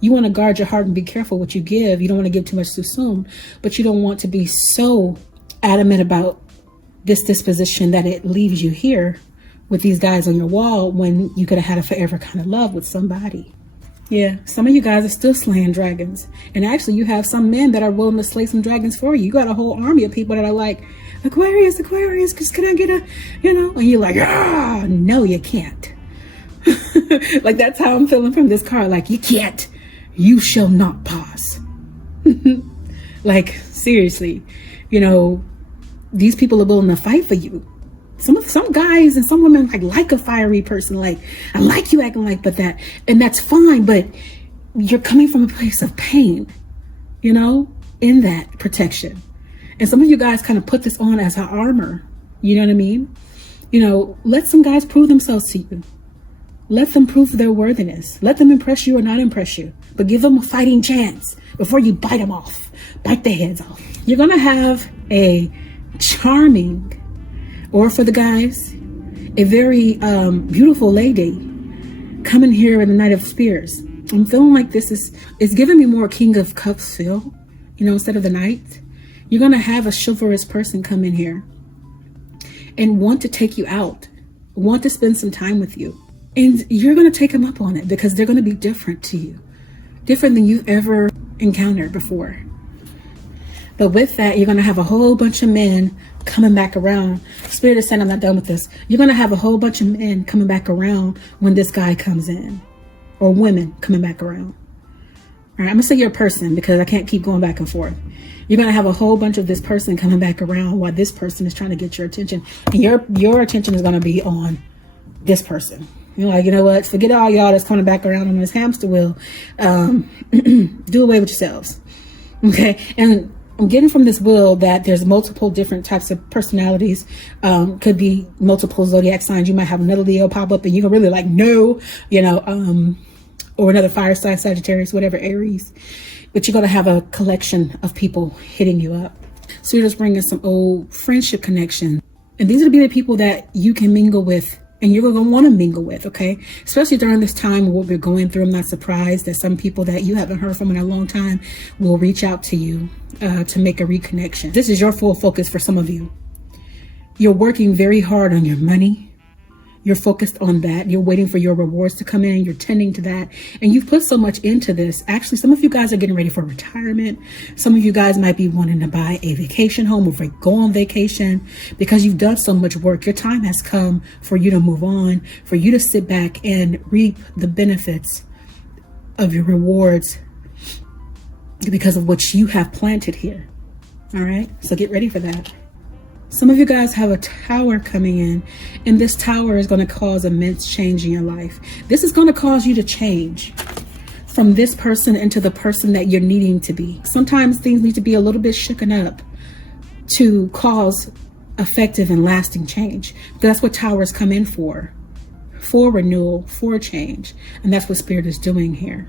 You want to guard your heart and be careful what you give. You don't want to give too much too soon, but you don't want to be so adamant about this disposition that it leaves you here with these guys on your wall when you could have had a forever kind of love with somebody. Yeah, some of you guys are still slaying dragons. And actually, you have some men that are willing to slay some dragons for you. You got a whole army of people that are like, Aquarius, Aquarius, can I get a, you know? And you're like, ah, no, you can't. Like, that's how I'm feeling from this card. Like, you can't. You shall not pass. Like, seriously, you know, these people are willing to fight for you. Some guys and some women like a fiery person, like, I like you acting like, but that, and that's fine, but you're coming from a place of pain, you know, in that protection. And some of you guys kind of put this on as an armor, you know what I mean? You know, let some guys prove themselves to you. Let them prove their worthiness. Let them impress you or not impress you, but give them a fighting chance before you bite them off, bite their heads off. You're going to have a charming, or for the guys, a very beautiful lady coming here in the Knight of Spears. I'm feeling like this is giving me more King of Cups feel, you know, instead of the Knight. You're going to have a chivalrous person come in here and want to take you out, want to spend some time with you. And you're going to take them up on it because they're going to be different to you, different than you've ever encountered before. But with that, you're going to have a whole bunch of men coming back around. Spirit is saying, I'm not done with this. You're going to have a whole bunch of men coming back around when this guy comes in, or women coming back around. All right, I'm going to say you're a person because I can't keep going back and forth. You're going to have a whole bunch of this person coming back around while this person is trying to get your attention. And your attention is going to be on this person. You're like, you know what? Forget all y'all that's coming back around on this hamster wheel. Do away with yourselves. Okay? And I'm getting from this wheel that there's multiple different types of personalities. Could be multiple zodiac signs. You might have another Leo pop up and you can really like, no, you know, or another fire sign, Sagittarius, whatever, Aries. But you're going to have a collection of people hitting you up. So you're just bringing some old friendship connection. And these are going to be the people that you can mingle with and you're going to want to mingle with, okay? Especially during this time, what we're going through. I'm not surprised that some people that you haven't heard from in a long time will reach out to you to make a reconnection. This is your full focus for some of you. You're working very hard on your money. You're focused on that. You're waiting for your rewards to come in. You're tending to that. And you've put so much into this. Actually, some of you guys are getting ready for retirement. Some of you guys might be wanting to buy a vacation home or go on vacation because you've done so much work. Your time has come for you to move on, for you to sit back and reap the benefits of your rewards because of what you have planted here. All right. So get ready for that. Some of you guys have a tower coming in, and this tower is going to cause immense change in your life. This is going to cause you to change from this person into the person that you're needing to be. Sometimes things need to be a little bit shooken up to cause effective and lasting change. That's what towers come in for renewal, for change. And that's what Spirit is doing here.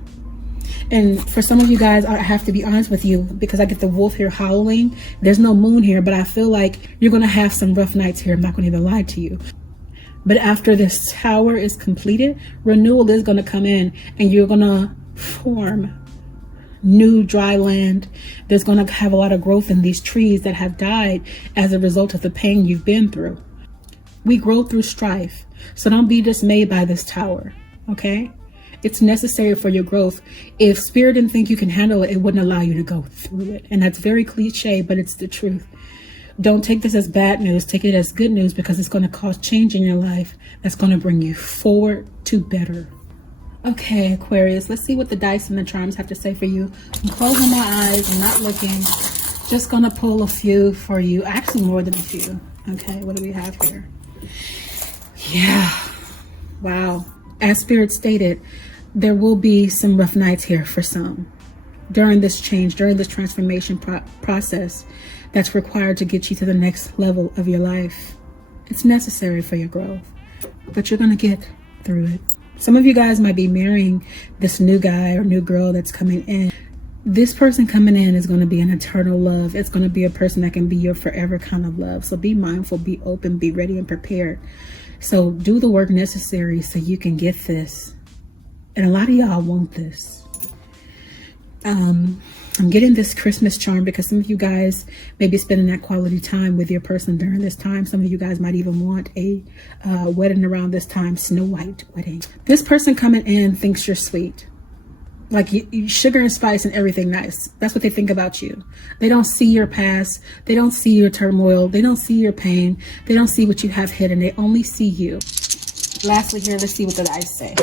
And for some of you guys, I have to be honest with you because I get the wolf here howling. There's no moon here, but I feel like you're going to have some rough nights here. I'm not going to even lie to you. But after this tower is completed, renewal is going to come in and you're going to form new dry land. There's going to have a lot of growth in these trees that have died as a result of the pain you've been through. We grow through strife. So don't be dismayed by this tower. Okay? It's necessary for your growth. If Spirit didn't think you can handle it, it wouldn't allow you to go through it. And that's very cliche, but it's the truth. Don't take this as bad news. Take it as good news because it's going to cause change in your life that's going to bring you forward to better. Okay, Aquarius, let's see what the dice and the charms have to say for you. I'm closing my eyes. I'm not looking. Just going to pull a few for you. Actually, more than a few. Okay, what do we have here? Yeah. Wow. As Spirit stated, there will be some rough nights here for some during this change, during this transformation process that's required to get you to the next level of your life. It's necessary for your growth, but you're going to get through it. Some of you guys might be marrying this new guy or new girl that's coming in. This person coming in is going to be an eternal love. It's going to be a person that can be your forever kind of love. So be mindful, be open, be ready and prepared. So do the work necessary so you can get this. And a lot of y'all want this. I'm getting this Christmas charm because some of you guys may be spending that quality time with your person during this time. Some of you guys might even want a wedding around this time, Snow White wedding. This person coming in thinks you're sweet. Like you, sugar and spice and everything nice. That's what they think about you. They don't see your past. They don't see your turmoil. They don't see your pain. They don't see what you have hidden. They only see you. Lastly here, let's see what the dice say.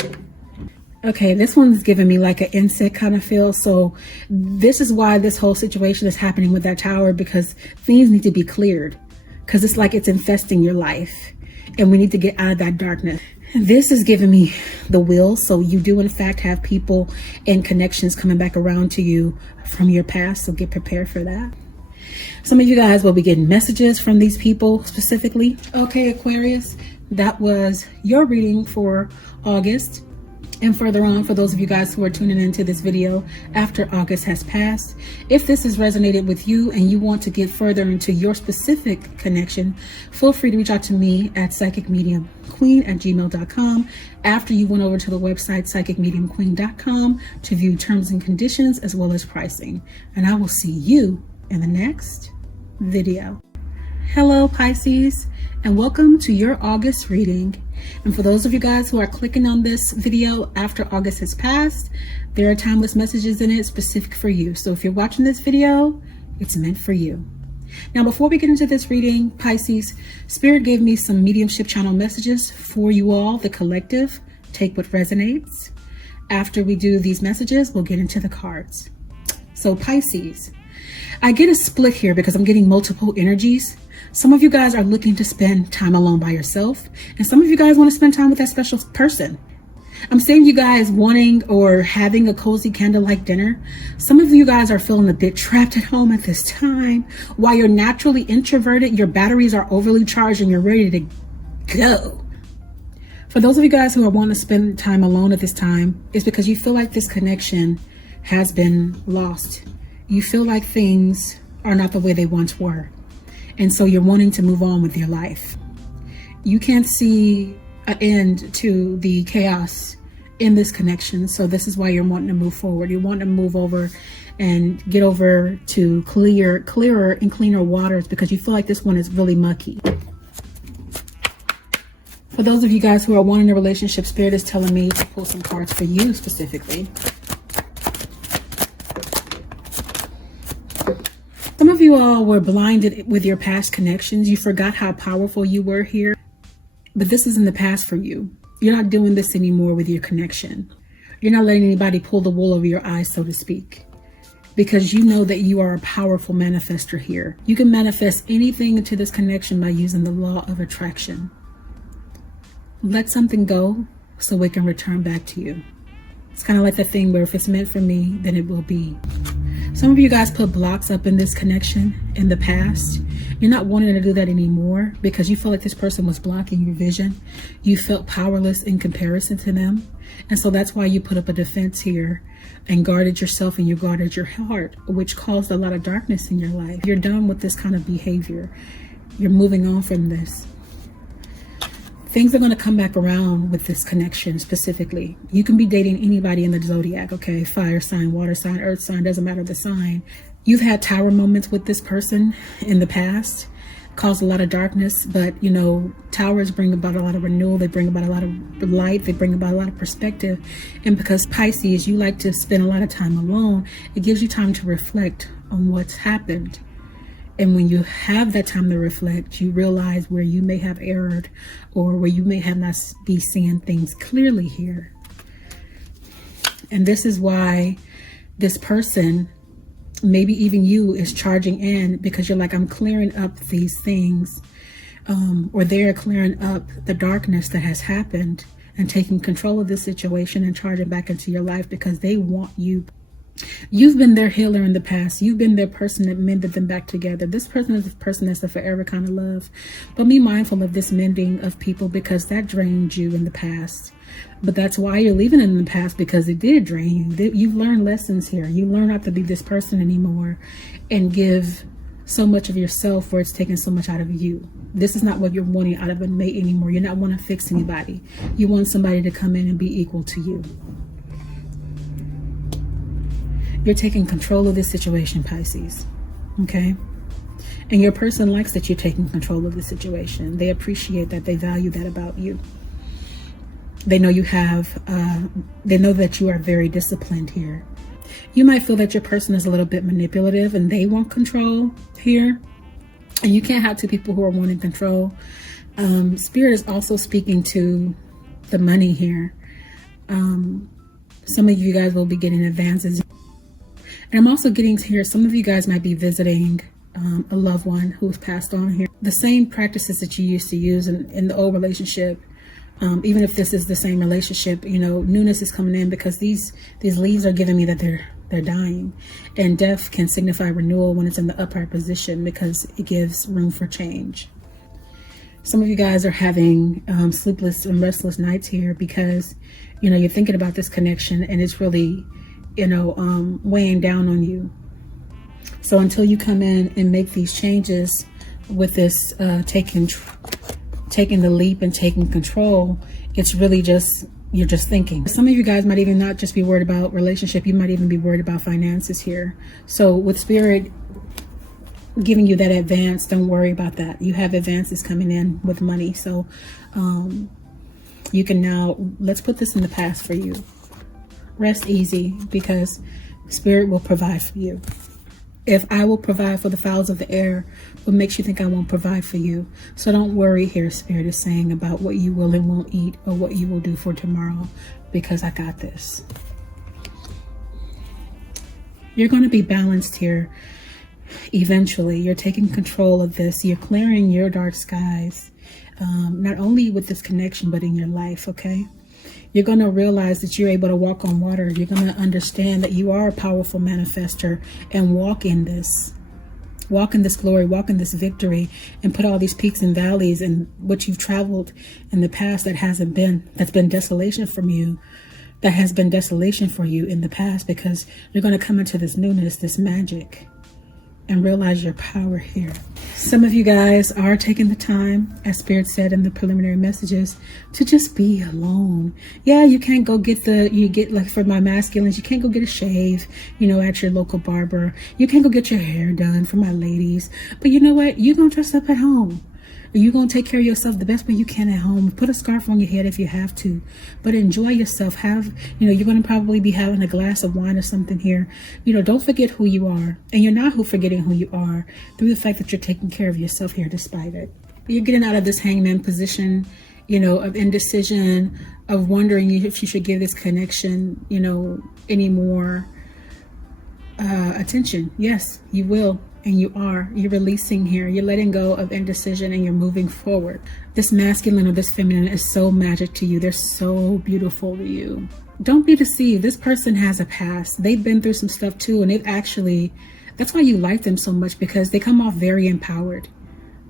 Okay, this one's giving me like an insect kind of feel. So this is why this whole situation is happening with that tower, because things need to be cleared, because it's like it's infesting your life and we need to get out of that darkness. This is giving me the Wheel. So you do in fact have people and connections coming back around to you from your past. So get prepared for that. Some of you guys will be getting messages from these people specifically. Okay, Aquarius, that was your reading for August. And further on, for those of you guys who are tuning into this video after August has passed, if this has resonated with you and you want to get further into your specific connection, feel free to reach out to me at psychicmediumqueen@gmail.com after you went over to the website psychicmediumqueen.com to view terms and conditions as well as pricing. And I will see you in the next video. Hello, Pisces, and welcome to your August reading. And for those of you guys who are clicking on this video after August has passed, there are timeless messages in it specific for you. So if you're watching this video, it's meant for you. Now, before we get into this reading, Pisces, Spirit gave me some mediumship channel messages for you all, the collective. Take what resonates. After we do these messages, we'll get into the cards. So Pisces, I get a split here because I'm getting multiple energies. Some of you guys are looking to spend time alone by yourself, and some of you guys want to spend time with that special person. I'm seeing you guys wanting or having a cozy candlelight dinner. Some of you guys are feeling a bit trapped at home at this time. While you're naturally introverted, your batteries are overly charged and you're ready to go. For those of you guys who are wanting to spend time alone at this time, it's because you feel like this connection has been lost. You feel like things are not the way they once were. And so you're wanting to move on with your life. You can't see an end to the chaos in this connection. So this is why you're wanting to move forward. You're wanting to move over and get over to clearer and cleaner waters because you feel like this one is really mucky. For those of you guys who are wanting a relationship, Spirit is telling me to pull some cards for you specifically. Some of you all were blinded with your past connections. You forgot how powerful you were here. But this is in the past for you. You're not doing this anymore with your connection. You're not letting anybody pull the wool over your eyes, so to speak. Because you know that you are a powerful manifester here. You can manifest anything into this connection by using the law of attraction. Let something go so it can return back to you. It's kind of like the thing where if it's meant for me, then it will be. Some of you guys put blocks up in this connection in the past. You're not wanting to do that anymore because you feel like this person was blocking your vision. You felt powerless in comparison to them. And so that's why you put up a defense here and guarded yourself and you guarded your heart, which caused a lot of darkness in your life. You're done with this kind of behavior. You're moving on from this. Things are going to come back around with this connection specifically. You can be dating anybody in the zodiac, okay? Fire sign, water sign, earth sign, doesn't matter the sign. You've had tower moments with this person in the past, caused a lot of darkness, but you know, towers bring about a lot of renewal. They bring about a lot of light. They bring about a lot of perspective. And because Pisces, you like to spend a lot of time alone, it gives you time to reflect on what's happened. And when you have that time to reflect, you realize where you may have erred or where you may have not be seeing things clearly here. And this is why this person, maybe even you, is charging in because you're like, I'm clearing up these things, or they're clearing up the darkness that has happened and taking control of this situation and charging back into your life because they want you. You've been their healer in the past. You've been their person that mended them back together. This person is the person that's the forever kind of love. But be mindful of this mending of people because that drained you in the past. But that's why you're leaving it in the past, because it did drain you. You've learned lessons here. You learn not to be this person anymore and give so much of yourself where it's taking so much out of you. This is not what you're wanting out of a mate anymore. You're not wanting to fix anybody. You want somebody to come in and be equal to you. You're taking control of this situation, Pisces, okay? And your person likes that you're taking control of the situation. They appreciate that. They value that about you. They know you have, they know that you are very disciplined here. You might feel that your person is a little bit manipulative and they want control here. And you can't have two people who are wanting control. Spirit is also speaking to the money here. Some of you guys will be getting advances. And I'm also getting to here, some of you guys might be visiting a loved one who's passed on here. The same practices that you used to use in the old relationship, even if this is the same relationship, you know, newness is coming in because these leaves are giving me that they're dying. And death can signify renewal when it's in the upright position because it gives room for change. Some of you guys are having sleepless and restless nights here because, you know, you're thinking about this connection and it's really, you know, weighing down on you. So until you come in and make these changes with this taking the leap and taking control, it's really just, you're just thinking. Some of you guys might even not just be worried about relationship, you might even be worried about finances here. So with Spirit giving you that advance, don't worry about that. You have advances coming in with money. So you can now, let's put this in the past for you. Rest easy because Spirit will provide for you. If I will provide for the fowls of the air, what makes you think I won't provide for you? So don't worry here, Spirit is saying, about what you will and won't eat or what you will do for tomorrow, because I got this. You're going to be balanced here. Eventually, you're taking control of this. You're clearing your dark skies, not only with this connection, but in your life, okay? You're going to realize that you're able to walk on water. You're going to understand that you are a powerful manifester and walk in this glory, walk in this victory, and put all these peaks and valleys and what you've traveled in the past that's been desolation from you, that has been desolation for you in the past, because you're going to come into this newness, this magic, and realize your power here. Some of you guys are taking the time, as Spirit said in the preliminary messages, to just be alone. Yeah, you can't go get like for my masculines, you can't go get a shave, you know, at your local barber. You can't go get your hair done for my ladies. But you know what? You're going to dress up at home. You're going to take care of yourself the best way you can at home. Put a scarf on your head if you have to, but enjoy yourself. You're going to probably be having a glass of wine or something here. You know, don't forget who you are. And you're not forgetting who you are through the fact that you're taking care of yourself here despite it. You're getting out of this hangman position, you know, of indecision, of wondering if you should give this connection, you know, any more attention. Yes, you will. And you're releasing here. You're letting go of indecision and you're moving forward. This masculine or this feminine is so magic to you. They're so beautiful to you. Don't be deceived. This person has a past. They've been through some stuff too. And that's why you like them so much, because they come off very empowered.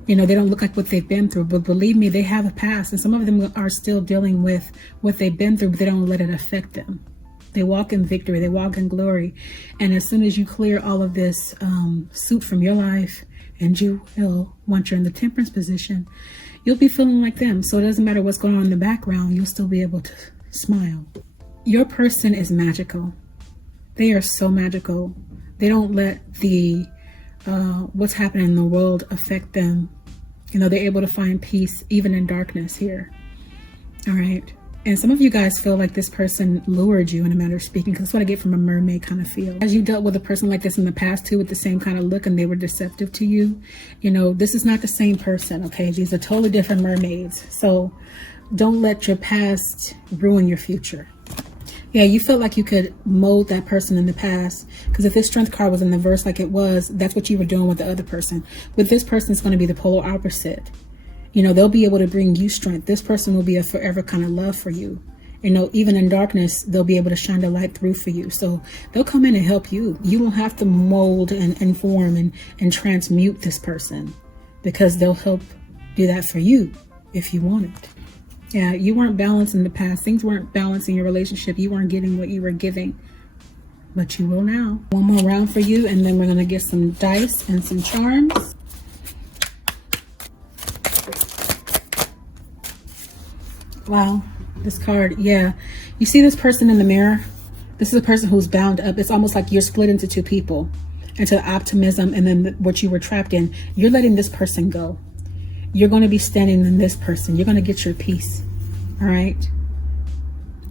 You know, they don't look like what they've been through, but believe me, they have a past. And some of them are still dealing with what they've been through, but they don't let it affect them. They walk in victory, they walk in glory. And as soon as you clear all of this suit from your life, and you will, once you're in the temperance position, you'll be feeling like them. So it doesn't matter what's going on in the background, you'll still be able to smile. Your person is magical. They are so magical. They don't let what's happening in the world affect them. You know, they're able to find peace even in darkness here. All right. And some of you guys feel like this person lured you, in a matter of speaking, because that's what I get from a mermaid kind of feel. As you dealt with a person like this in the past too, with the same kind of look, and they were deceptive to you, you know, this is not the same person, okay? These are totally different mermaids. So don't let your past ruin your future. Yeah, you felt like you could mold that person in the past, because if this strength card was in the verse like it was, that's what you were doing with the other person. With this person, it's going to be the polar opposite. You know, they'll be able to bring you strength. This person will be a forever kind of love for you. You know, even in darkness, they'll be able to shine the light through for you. So they'll come in and help you. You won't have to mold and inform and transmute this person, because they'll help do that for you if you want it. Yeah, you weren't balanced in the past. Things weren't balanced in your relationship. You weren't getting what you were giving, but you will now. One more round for you, and then we're going to get some dice and some charms. Wow, this card, yeah. You see this person in the mirror? This is a person who's bound up. It's almost like you're split into two people, into optimism and then what you were trapped in. You're letting this person go. You're going to be standing in this person. You're going to get your peace, all right?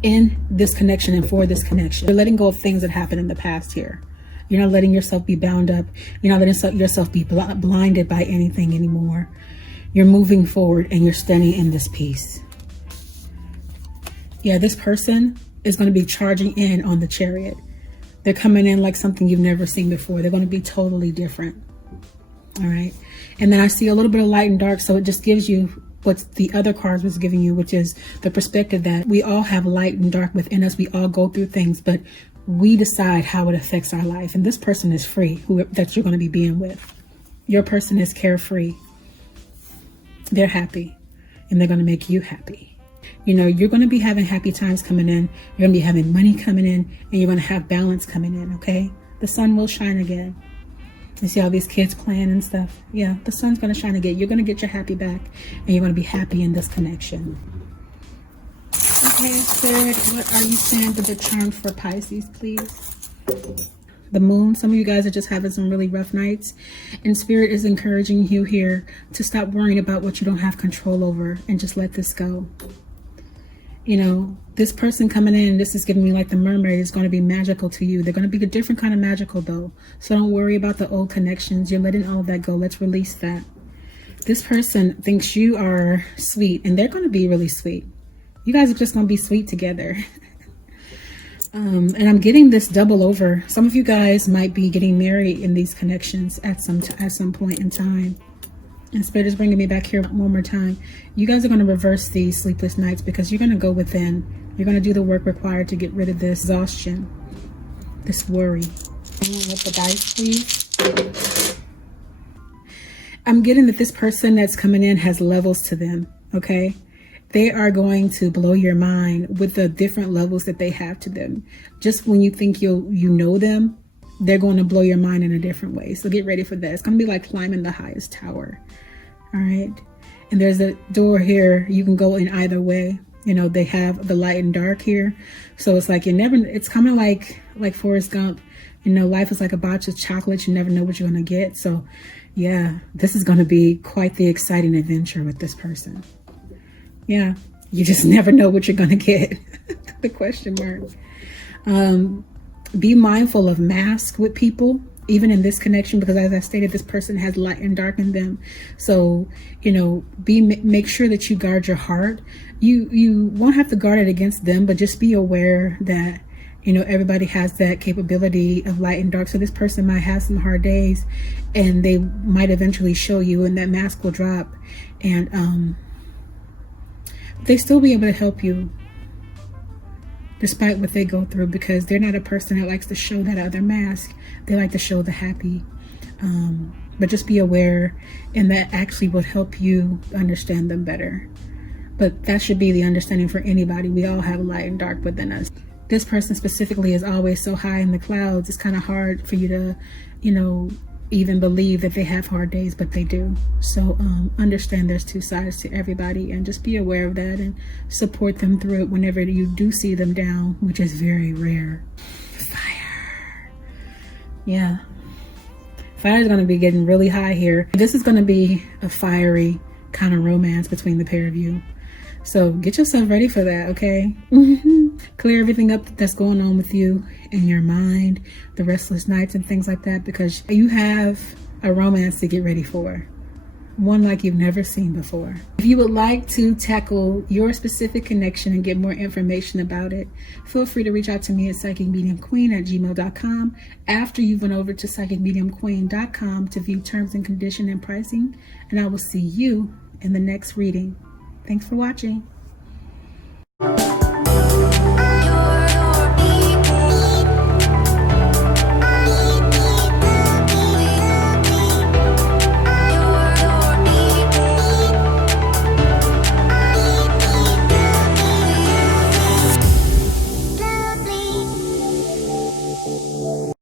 In this connection and for this connection. You're letting go of things that happened in the past here. You're not letting yourself be bound up. You're not letting yourself be blinded by anything anymore. You're moving forward and you're standing in this peace. Yeah, this person is going to be charging in on the Chariot. They're coming in like something you've never seen before. They're going to be totally different. All right. And then I see a little bit of light and dark. So it just gives you what the other cards was giving you, which is the perspective that we all have light and dark within us. We all go through things, but we decide how it affects our life. And this person is free, that you're going to be being with. Your person is carefree. They're happy, and they're going to make you happy. You know, you're going to be having happy times coming in. You're going to be having money coming in, and you're going to have balance coming in. Okay. The sun will shine again. You see all these kids playing and stuff? Yeah, the sun's going to shine again. You're going to get your happy back, and you're going to be happy in this connection. Okay, Spirit, what are you saying with the charm for Pisces, please? The moon. Some of you guys are just having some really rough nights, and Spirit is encouraging you here to stop worrying about what you don't have control over and just let this go. You know, this person coming in, this is giving me like the mermaid, is going to be magical to you. They're going to be a different kind of magical though. So don't worry about the old connections. You're letting all of that go. Let's release that. This person thinks you are sweet, and they're going to be really sweet. You guys are just going to be sweet together. And I'm getting this double over. Some of you guys might be getting married in these connections at some point in time. And Spirit is bringing me back here one more time. You guys are going to reverse these sleepless nights because you're going to go within. You're going to do the work required to get rid of this exhaustion, this worry. With the dice, please. I'm getting that this person that's coming in has levels to them, okay? They are going to blow your mind with the different levels that they have to them. Just when you think you know them, they're going to blow your mind in a different way. So get ready for that. It's going to be like climbing the highest tower. All right. And there's a door here. You can go in either way. You know, they have the light and dark here. So it's like it's kind of like Forrest Gump. You know, life is like a box of chocolates. You never know what you're going to get. So yeah, this is going to be quite the exciting adventure with this person. Yeah, you just never know what you're going to get. The question mark. Be mindful of masks with people, even in this connection, because as I stated, this person has light and dark in them. So, you know, make sure that you guard your heart. You won't have to guard it against them, but just be aware that, you know, everybody has that capability of light and dark. So this person might have some hard days, and they might eventually show you, and that mask will drop, and they still be able to help you despite what they go through, because they're not a person that likes to show that other mask. They like to show the happy. But just be aware, and that actually would help you understand them better. But that should be the understanding for anybody. We all have light and dark within us. This person specifically is always so high in the clouds. It's kind of hard for you to, you know, even believe that they have hard days, but they do. So understand there's two sides to everybody, and just be aware of that and support them through it whenever you do see them down, which is very rare. Fire. Yeah. Fire is going to be getting really high here. This is going to be a fiery kind of romance between the pair of you. So get yourself ready for that, okay? Clear everything up that's going on with you in your mind, the restless nights and things like that, because you have a romance to get ready for. One like you've never seen before. If you would like to tackle your specific connection and get more information about it, feel free to reach out to me at psychicmediumqueen@gmail.com after you've went over to psychicmediumqueen.com to view terms and conditions and pricing. And I will see you in the next reading. Thanks for watching.